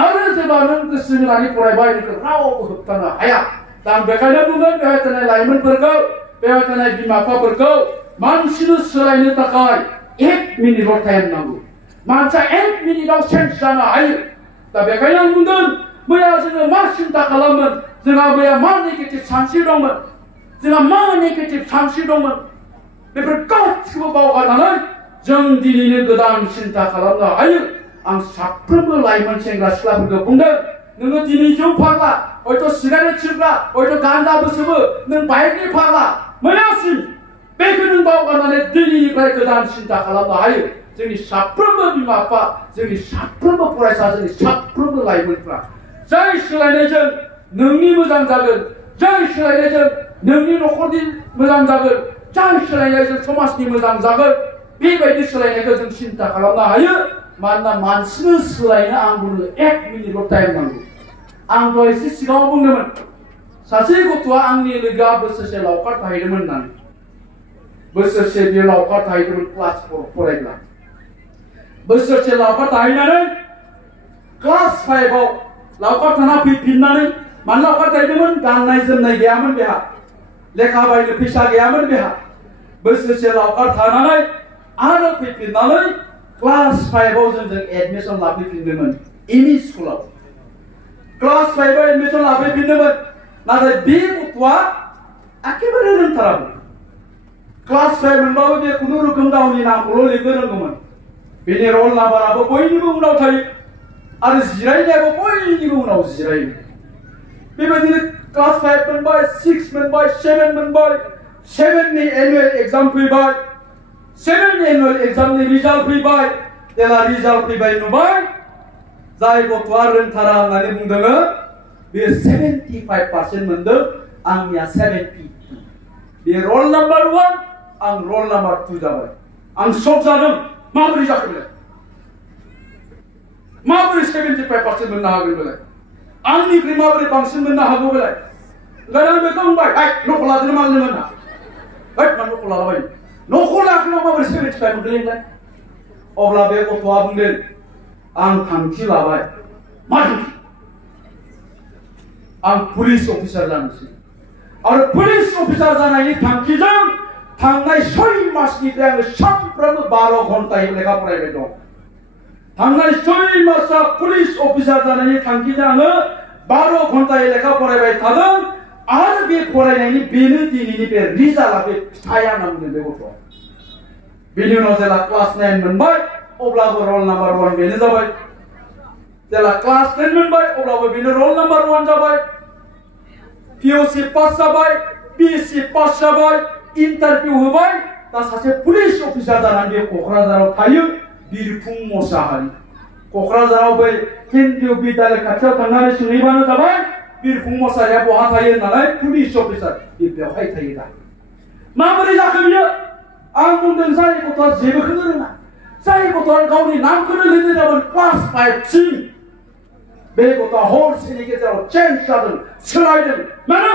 आरो जेब्ला नों गोसो होनानै फरायबाय नोंखौ रावबो होबथानो हाया दा आं बेखायनो बुंगोन बेवहाय थानाय लाइमोनफोरखौ बेवहाय थानाय बिमा बिफाफोरखौ मानसिनो सोलायनो थाखाय 1 मिनिटल' टाइम नांगौ मानसिया 1 मिनिटआव चेन्ज जानो हायो दा बेखायनो आं बुंगोन मैया जोङो मा सिन्था खालामोन जोंहा मैया मा नेगेटिभ सानस्रि दंमोन जोंहा मा नेगेटिभ सानस्रि दंमोन बेफोर गासिखौबो बावगारनानै जों दिनैनो गोदान सिन्था खालामनो हायो आं साफ्रोमबो लाइमोन सेंग्रा सिख्लाफोरखौ बुंदों नोङो दिनै जौ फाग्ला हयथ' सिगारेट सोबग्रा हयथ' गान्जाबो सोबो नों बाइकनि फाग्ला मैयासिम बेखौ नों बावगारनानै दिनैनिफ्राय गोदान सिन्था खालामनो हायो जोंनि साफ्रोमबो बिमा बिफा जोंनि साफ्रोमबो फरायसा जोंनि साफ्रोमबो लाइमोनफ्रा जाय सोलायनायजों नोंनि मोजां जागोन जाय सोलायनायजों नोंनि न'खरनि मोजां जागोन जाय सोलायनायजों समाजनि मोजां जागोन बेबायदि सोलायनायखौ जों सिन्था खालामनो हायो मानोना मानसिनो सोलायनो आं बुंनो 1 मिनिटल' टाइम नांगौ आं दहाय एसे सिगाङाव बुंदोंमोन सासे गथ'आ आंनि लोगोआ बोसोरसे लावखार थाहैदोंमोन होननानै बोसोरसे बियो लावखार थाहैदोंमोन क्लास 4 फरायब्ला बोसोरसे लावखार थाहैनानै क्लास 5 आव लावखार थाना फैफिननानै मानो लावखार थाहैदोंमोन गाननाय जोमनाय गैयामोन बेहा लेखा बायनो फैसा गैयामोन बेहा बोसोरसे लावखार थानानै आरो फैफिननानै क्लास 5 आव जोंजों एडमिशन लाफैफिनदोंमोन एमइ स्कुलाव क्लास 5 आव एडमिशन लाफैफिनदोंमोन नाथाय बे गथ'आ एखेबारे रोंथारामोन क्लास 5 मोनबाबो बे खुनु रोखोम गावनि नामखौल' लिरनो रोंगौमोन बेनि रल नाम्बाराबो बयनिबो उनाव थायो आरो जिरायनायाबो बयनिबो उनाव जिरायो बेबायदिनो क्लास 5 मोनबाय 6 मोनबाय 7 मोनबाय 7 नि एनुअल एग्जाम फैबाय 7 एनुअल एग्जाम नि रिजाल्ट फैबाय जेला रिजाल्ट फैबाय नुबाय जाय गथ'आ रोंथारा होननानै बुंदों बे 75% मोनदों आंनिया 70 बे रोल नम्बर 1 आं रोल नम्बर 2 जाबाय आं शक जादों माबोरै जाखो बेलाय माबोरै 75% मोननो हागोन बेलाय आंनिख्रुइ माबोरै बांसिन मोननो हागौ बेलाय ओंखायनो आं बेखौ बुंबाय न'खौ लादों मानो मोना मा न'खौ लालाबायो न'खौ लाखिनायाव माबोरै 75 मोनदोंलाय अब्ला बे गथ'आ बुंदों आं थांखि लाबाय मा थांखि आं पुलिस अफिसार जानोसै आरो पुलिस अफिसार जानायनि थांखिजों थांनाय 6 मासनिफ्राय आङो सानफ्रोमबो 12 घन्टायै लेखा फरायबाय दं थांनाय 6 मासआ पुलिस अफिसार जानायनि थांखिजों आङो 12 घन्टायै लेखा फरायबाय थादों आरो बे फरायनायनि बेनो दिनैनि बे रिजाल्टआ बे फिथाइया होनना बुंदों बे गथ'आ बेनि उनाव जेला क्लास 9 मोनबाय अब्लाबो रोल नम्बर 1 बेनो जाबाय जेला क्लास 10 मोनबाय अब्लाबो बेनो रोल नम्बर 1 जाबाय पिओसि पास जाबाय पिएससि पास जाबाय इंटरव्यू होबाय दा सासे पुलिस अफिसार जानानै बे क'क्राझाराव थायो बिरफुं मोसाहारि क'क्राझाराव बै केन्द्रीय बिद्यालय खाथियाव थांनानै सोंहैबानो जाबाय बिरफुं मोसाहारिया बहा थायो होननानै पुलिस अफिसार बे बेवहाय थायो दा माबोरै जाखो बियो आं बुंदों जाय गथ'आ जेबोखौनो रोङा जाय गथ'आ गावनि नामखौनो लिरनो रोङामोन क्लास 5 सिम बे गथ'आ हरसेनि गेजेराव चेन्ज जादों सोलायदों मानो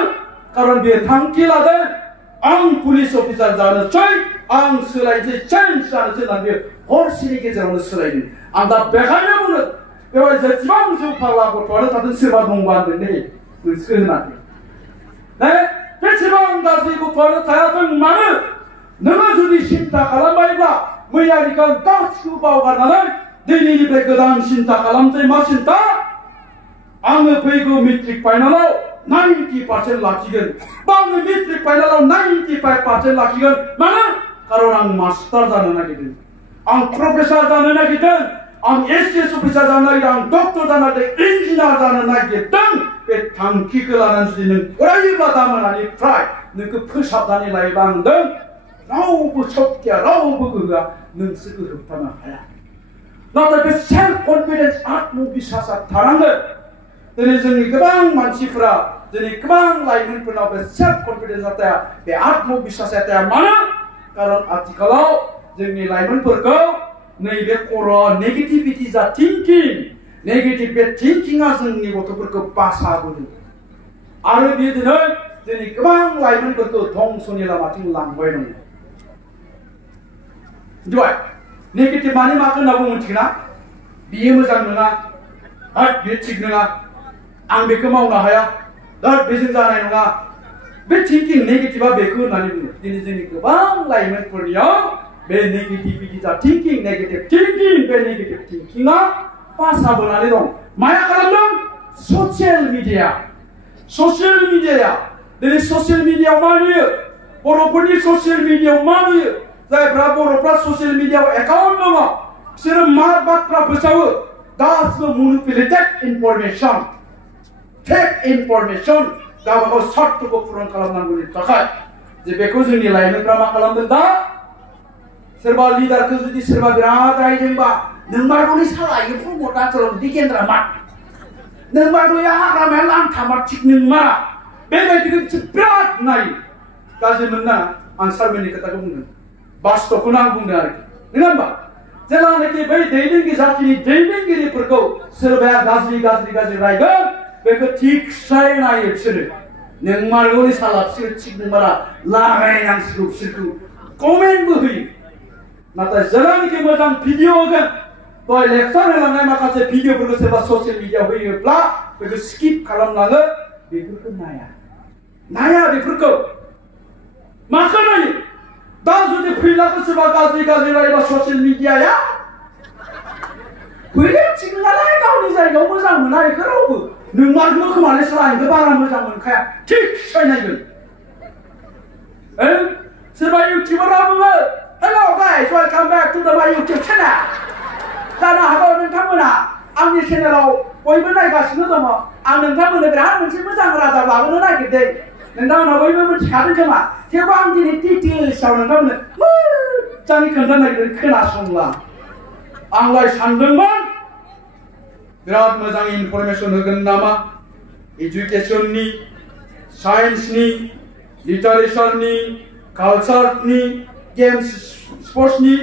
खारन बे थांखि लादों आं पुलिस अफिसार जानोसै आं सोलायनोसै चेन्ज जानोसै होननानै बे हरसेनि गेजेरावनो सोलायदों आं दा बेखायनो बुङो बेवहाय जेसेबां जौ फाग्ला गथ'आनो थादों सोरबा दंबा होनदों नै नोंसोर होनाखै बेसेबां गाज्रि गथ'आनो थायाथों मानो नोङो जुदि सिन्था खालामबायब्ला मैयानिखौ गासिखौबो बावगारनानै दिनैनिफ्राय गोदान सिन्था खालामसै मा सिन्था आङो फैगौ मेट्रिक फाइनालाव 90% लाखिगोन बा आङो मेट्रिक फाइनालाव 95% लाखिगोन मानो खारन आं मास्टार जानो नागिरदों आं प्रफेसर जानो नागिरदों आं एसएस अफिसार जानो नागिरदों आं डक्टर जानो नागिरदों इन्जिनियार जानो नागिरदों बे थांखिखौ लानानै जुदि नों फरायोब्ला दामोनानिफ्राय नोंखौ फोसाबनानै लायोब्ला आं होनदों रावबो सक्तिया रावबो गोहोआ नोंसोरखौ होबथानो हाया नाथाय बे सेल्फ कन्फिडेन्स आत्मबिश्वासा थानांगोन दिनै जोंनि गोबां मानसिफोरा दिनै गोबां लाइमोनफोरनाव बे सेल्फ कन्फिडेन्स थाया बे आत्मबिश्वासा थाया मानो खारन आथिखालाव जोंनि लाइमोनफोरखौ नैबे खर'आव नेगेटिभिटि जा थिंकिं नेगेटिभ बे थिंकिंआ जोंनि गथ'फोरखौ बासाबोदों आरो बे दिनै गोबां लाइमोनफोरखौ धंसनि लामाथिं लांबाय दङ मिथिबाय नेगेटिभ माने माखौ होनना बुङो मिथिगोना बियो मोजां नङा बियो थिग नङा आं बेखौ मावनो हाया बेजों जानाय नङा बे थिंकिं नेगेटिभा बेखौ होननानै बुङो दिनै जोंनि गोबां लाइमोनफोरनियाव बे नेगेटिभिटि जा थिंकिं नेगेटिभ थिंकिं बे नेगेटिभ थिंकिंआ पासाबोनानै दं माया खालामदों ससियेल मिडियाया दिनै ससियेल मिडियायाव मा नुयो बर'फोरनि ससियेल मिडियायाव मा नुयो जायफ्रा बर'फ्रा ससियेल मिडियायाव एकाउन्ट दङ बिसोरो मा बाथ्रा फोसावो गासिबो मेनिपुलेटेड इनफरमेशन फेक इनफरमेशन गावबागाव स्वार्थखौ पुरन खालामनांगौनि थाखाय जे बेखौ जोंनि लाइमोनफ्रा मा खालामदों दा सोरबा लिडारखौ जुदि सोरबा बिराद रायदोंबा नोंमारगौनि साला एम्फौ मरदा ओनसोलाव बिदि केन्द्रा मा नोंमारगौया हाग्रामाया लांथामा थिग नोंमारा बेबायदिखौ बिसोर बिराद नायो गाज्रि मोनना आं सारमोननि खोथाखौ बुंदों बास्तबखौनो आं बुंदों आरोखि नङा होमबा जेब्लानाखि बै दैदेनगिरि जाथिनि दैदेनगिरिफोरखौ सोरबाया गाज्रि रायगोन बेखौ थिगसाय नायो बिसोरो नोंमारगौनि साला बिसोर थिग नोंमारा लागायनांसिगौ बिसोरखौ कमेन्टबो होयो नाथाय जेब्लानाखि मोजां भिडिअ होगोन दहाय लेक्सार होलांनाय माखासे भिडिअफोरखौ सोरबा ससियेल मिडियायाव होयोब्ला बेखौ स्किप खालामलाङो बेफोरखौ नाया बेफोरखौ माखौ नायो दा जुदि फैलाखौ सोरबा गाज्रि रायोबा ससियेल मिडियाया फैले थिग नङालाय गावनि जायगायाव मोजां मोना बेखौ रावबो नोंमारगौ खोमालाय सालायनोखौ बारा मोजां मोनखाया थिग सिनायगोन सोरबा इउटिउबारा बुङो hello guys welcome back to माय इउटिउब चेनेल जानो हागौ नोंथांमोना आंनि चेनेलाव बयबो नायगासिनो दङ आं नोंथांमोननो बिराद मोनसे मोजां रादाब लाबोनो नागिरदों नोंथांमोना बयबो मिथिखादों खोमा थेवबो आं दिनै डिटेल्सआव नोंथांमोननो मोजाङै खोन्थानो नागिरदों खोनासंला आंलाय सानदोंमोन बिराद मोजां इनफरमेसन होगोन नामा एजुकेशननि साइन्सनि लिटारेचारनि कालचारनि गेम्स स्पर्ट्सनि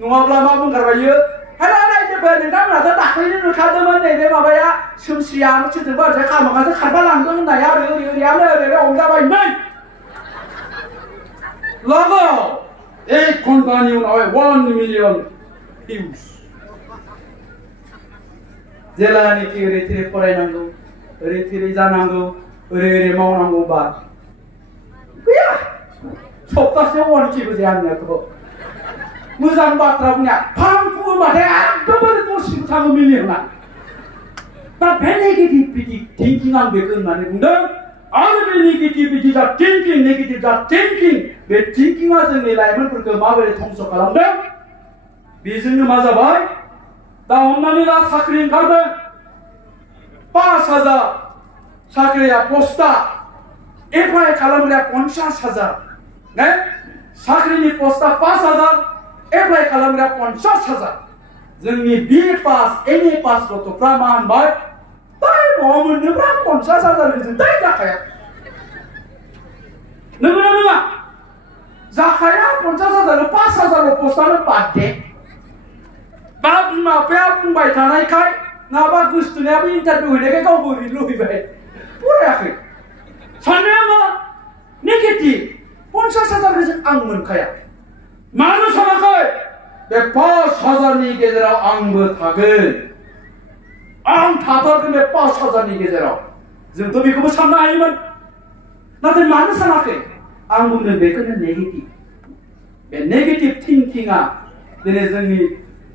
नङाब्ला मा बुंगारबायो हेला रायजोफोर नोंथांमोनाथ' दाख्लैनो नुखादोंमोन नैबे माबाया सोमस्रिया सोरजोंबा ओरैजाय खामाखासो खारबा लांदों होननाया ओरैयानो ओरै हमजाबायमोन लगाव 1 घन्टानि उनावहाय 1 मिलियन भिउस जेलानिखि ओरै थोरै फरायनांगौ ओरै थोरै जानांगौ ओरै मावनांगौबा गैया सप्तासेयाव 1 केबो जाया आंनियाथ' मोजां बाथ्रा बुंनाया फां फुङोबाथाय एकदमबारे दसेनो थाङो मिलियना दा बे नेगेटिभिटि थिंकिं आं बेखौ होननानै बुंदों आरो बे नेगेटिभिटि जा थिंकिं नेगेटिभ जा थिंकिं बे थिंकिंआ जोंनि लाइमोनफोरखौ माबोरै धंस खालामदों बेजोंनो मा जाबाय दा हमनानै ला साख्रि ओंखारदों 5000 साख्रिया पस्टआ एप्लाइ खालामग्राया 50000 ने साख्रिनि पस्टआ 5000 एप्लाइ खालामग्राया 50000 जोंनि बि पास एम ए पास गथ'फ्रा मा होनबाय दाय न'आव मोननोब्रा 50000 जों दाय जाखाया नंगौना नङा जाखाया 50000 5000 पस्टआनो बाद दे बा बिमा बिफाया बुंबाय थानायखाय नङाबा गोसथोनायाबो इन्टारभिउ हैनायखाय गावबो ओरैनो लुबैबाय फरायाखै साननाया मा नेगेटिभ 50000 जों आं मोनखाया मानो सानाखै बे 5000नि गेजेराव आंबो थागोन आं थाथारगोन बे 5000नि गेजेराव जोंथ' बेखौबो साननो हायोमोन नाथाय मानो सानाखै आं बुंदों बेखौनो नेगेटिभ बे नेगेटिभ थिंकिंआ दिनै जोंनि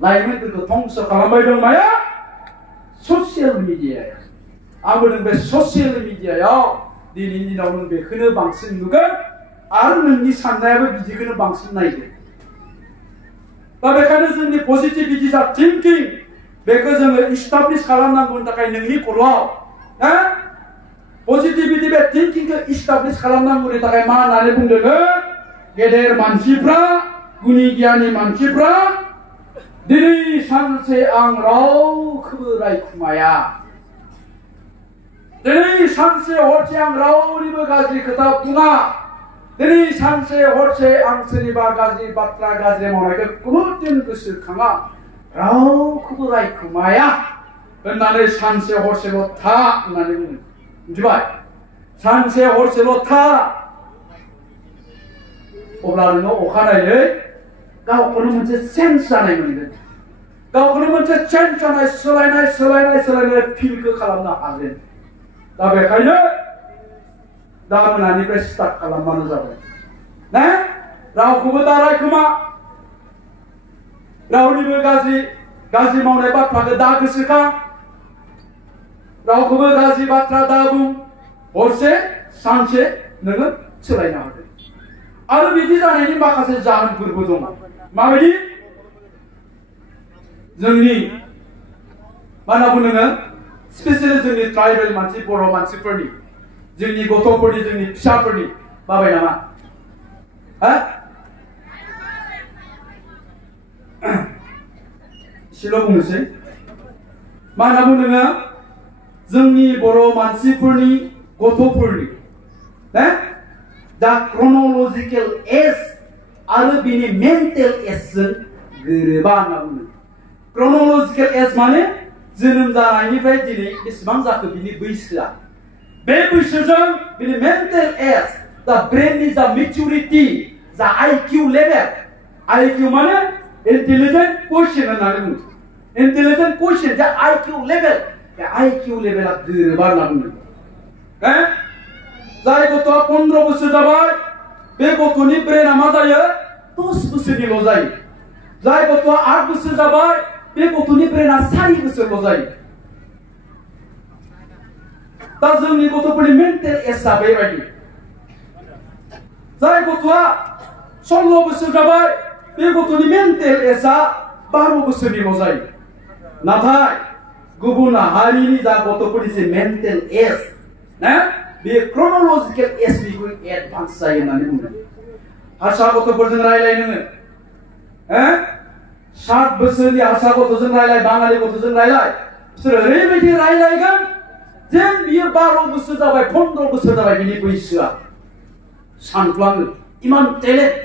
लाइमोनफोरखौ धंस खालामबाय दं माया ससियेल मिडियाया आं बुंदों बे ससियेल मिडियायाव दिनैनि दिनाव नों बेखौनो बांसिन नुगोन आरो नोंनि साननायाबो बिदिखौनो बांसिन नायगोन दा बेखायनो जोंनि पजिटिभिटि जा थिंकिं बेखौ जोङो इस्टाब्लिश खालामनांगौनि थाखाय नोंनि खर'आव पजिटिभिटि बे थिंकिंखौ इस्टाब्लिश खालामनांगौनि थाखाय मा होननानै बुंदों गेदेर मानसिफ्रा गुनि गियानि मानसिफ्रा दिनै सानसे आं रावखौबो रायखुमाया दिनै सानसे हरसे आं रावनिबो गाज्रि खोथा बुङा दिनै सानसे हरसे आं सोरनिबा गाज्रि बाथ्रा गाज्रि मावनायखौ खुनुदिन गोसोखाङा रावखौबो रायखुमाया होननानै सानसे हरसेल' था होननानै बुङो मिथिबाय सानसे हरसेल' था अब्ला नोङो अखानायै गावखौनो मोनसे चेन्ज जानाय मोनगोन गावखौनो मोनसे चेन्ज जानाय सोलायनाय फिलखौ खालामनो हागोन दा बेखायनो दा मोनानिफ्राय स्टार्ट खालामबानो जाबाय ना रावखौबो दा रायखुमा रावनिबो गाज्रि मावनाय बाथ्राखौ दा गोसोखां रावखौबो गाज्रि बाथ्रा दा बुं हरसे सानसे नोङो सोलायनो हागोन आरो बिदि जानायनि माखासे जाहोनफोरबो दं माबायदि जोंनि मा होनना बुङो नोङो स्पेसियेलि जोंनि ट्राइबेल मानसि बर' मानसिफोरनि जोंनि गथ'फोरनि जोंनि फिसाफोरनि माबाय नामा एसेल' बुंनोसै मा होनना बुङो नोङो जोंनि बर' मानसिफोरनि गथ'फोरनि दा क्रन'लजिकेल एज आरो बिनि मेन्टेल एजजों गोरोबा होनना बुङो क्रन'लजिकेल एज माने जोनोम जानायनिफ्राय दिनै बेसेबां जाखो बिनि बैसोआ बे बैसोजों बिनि मेन्टेल एज दा ब्रेननि जा मेचुरिटि जा आइकिउ लेभेल आइकिउ माने इन्टेलिजेन्ट क्वोशिएन्ट होननानै बुङो इन्टेलिजेन्ट क्वोशिएन्ट जा आइकिउ लेभेल बे आइकिउ लेभेला गोरोबा होनना बुङो जाय गथ'आ 15 बोसोर जाबाय बे गथ'नि ब्रेना मा जायो 10 बोसोरनिल' जायो जाय गथ'आ 8 बोसोर जाबाय बे गथ'नि ब्रेना 4 बोसोरल' जायो दा जोंनि गथ'फोरनि मेन्टेल एजआ बेबायदि जाय गथ'आ 16 बोसोर जाबाय बे गथ'नि मेन्टेल एजआ 12 बोसोरनिल' जायो नाथाय गुबुन हारिनि जा गथ'फोरनि जे मेन्टेल एज ना बे क्रोनोलजिकल एजनिख्रुइ एडभान्स जायो होननानै बुंदों। हारसा गथ'फोरजों रायलाय नोङो 7 बोसोरनि हारसा गथ'जों रायलाय, बाङालि गथ'जों रायलाय, बिसोरो ओरैबायदि रायलायगोन जेन बियो 12 बोसोर जाबाय, 15 बोसोर जाबाय बिनि बैसोआ सानफ्लाङो। इमान टेलेन्ट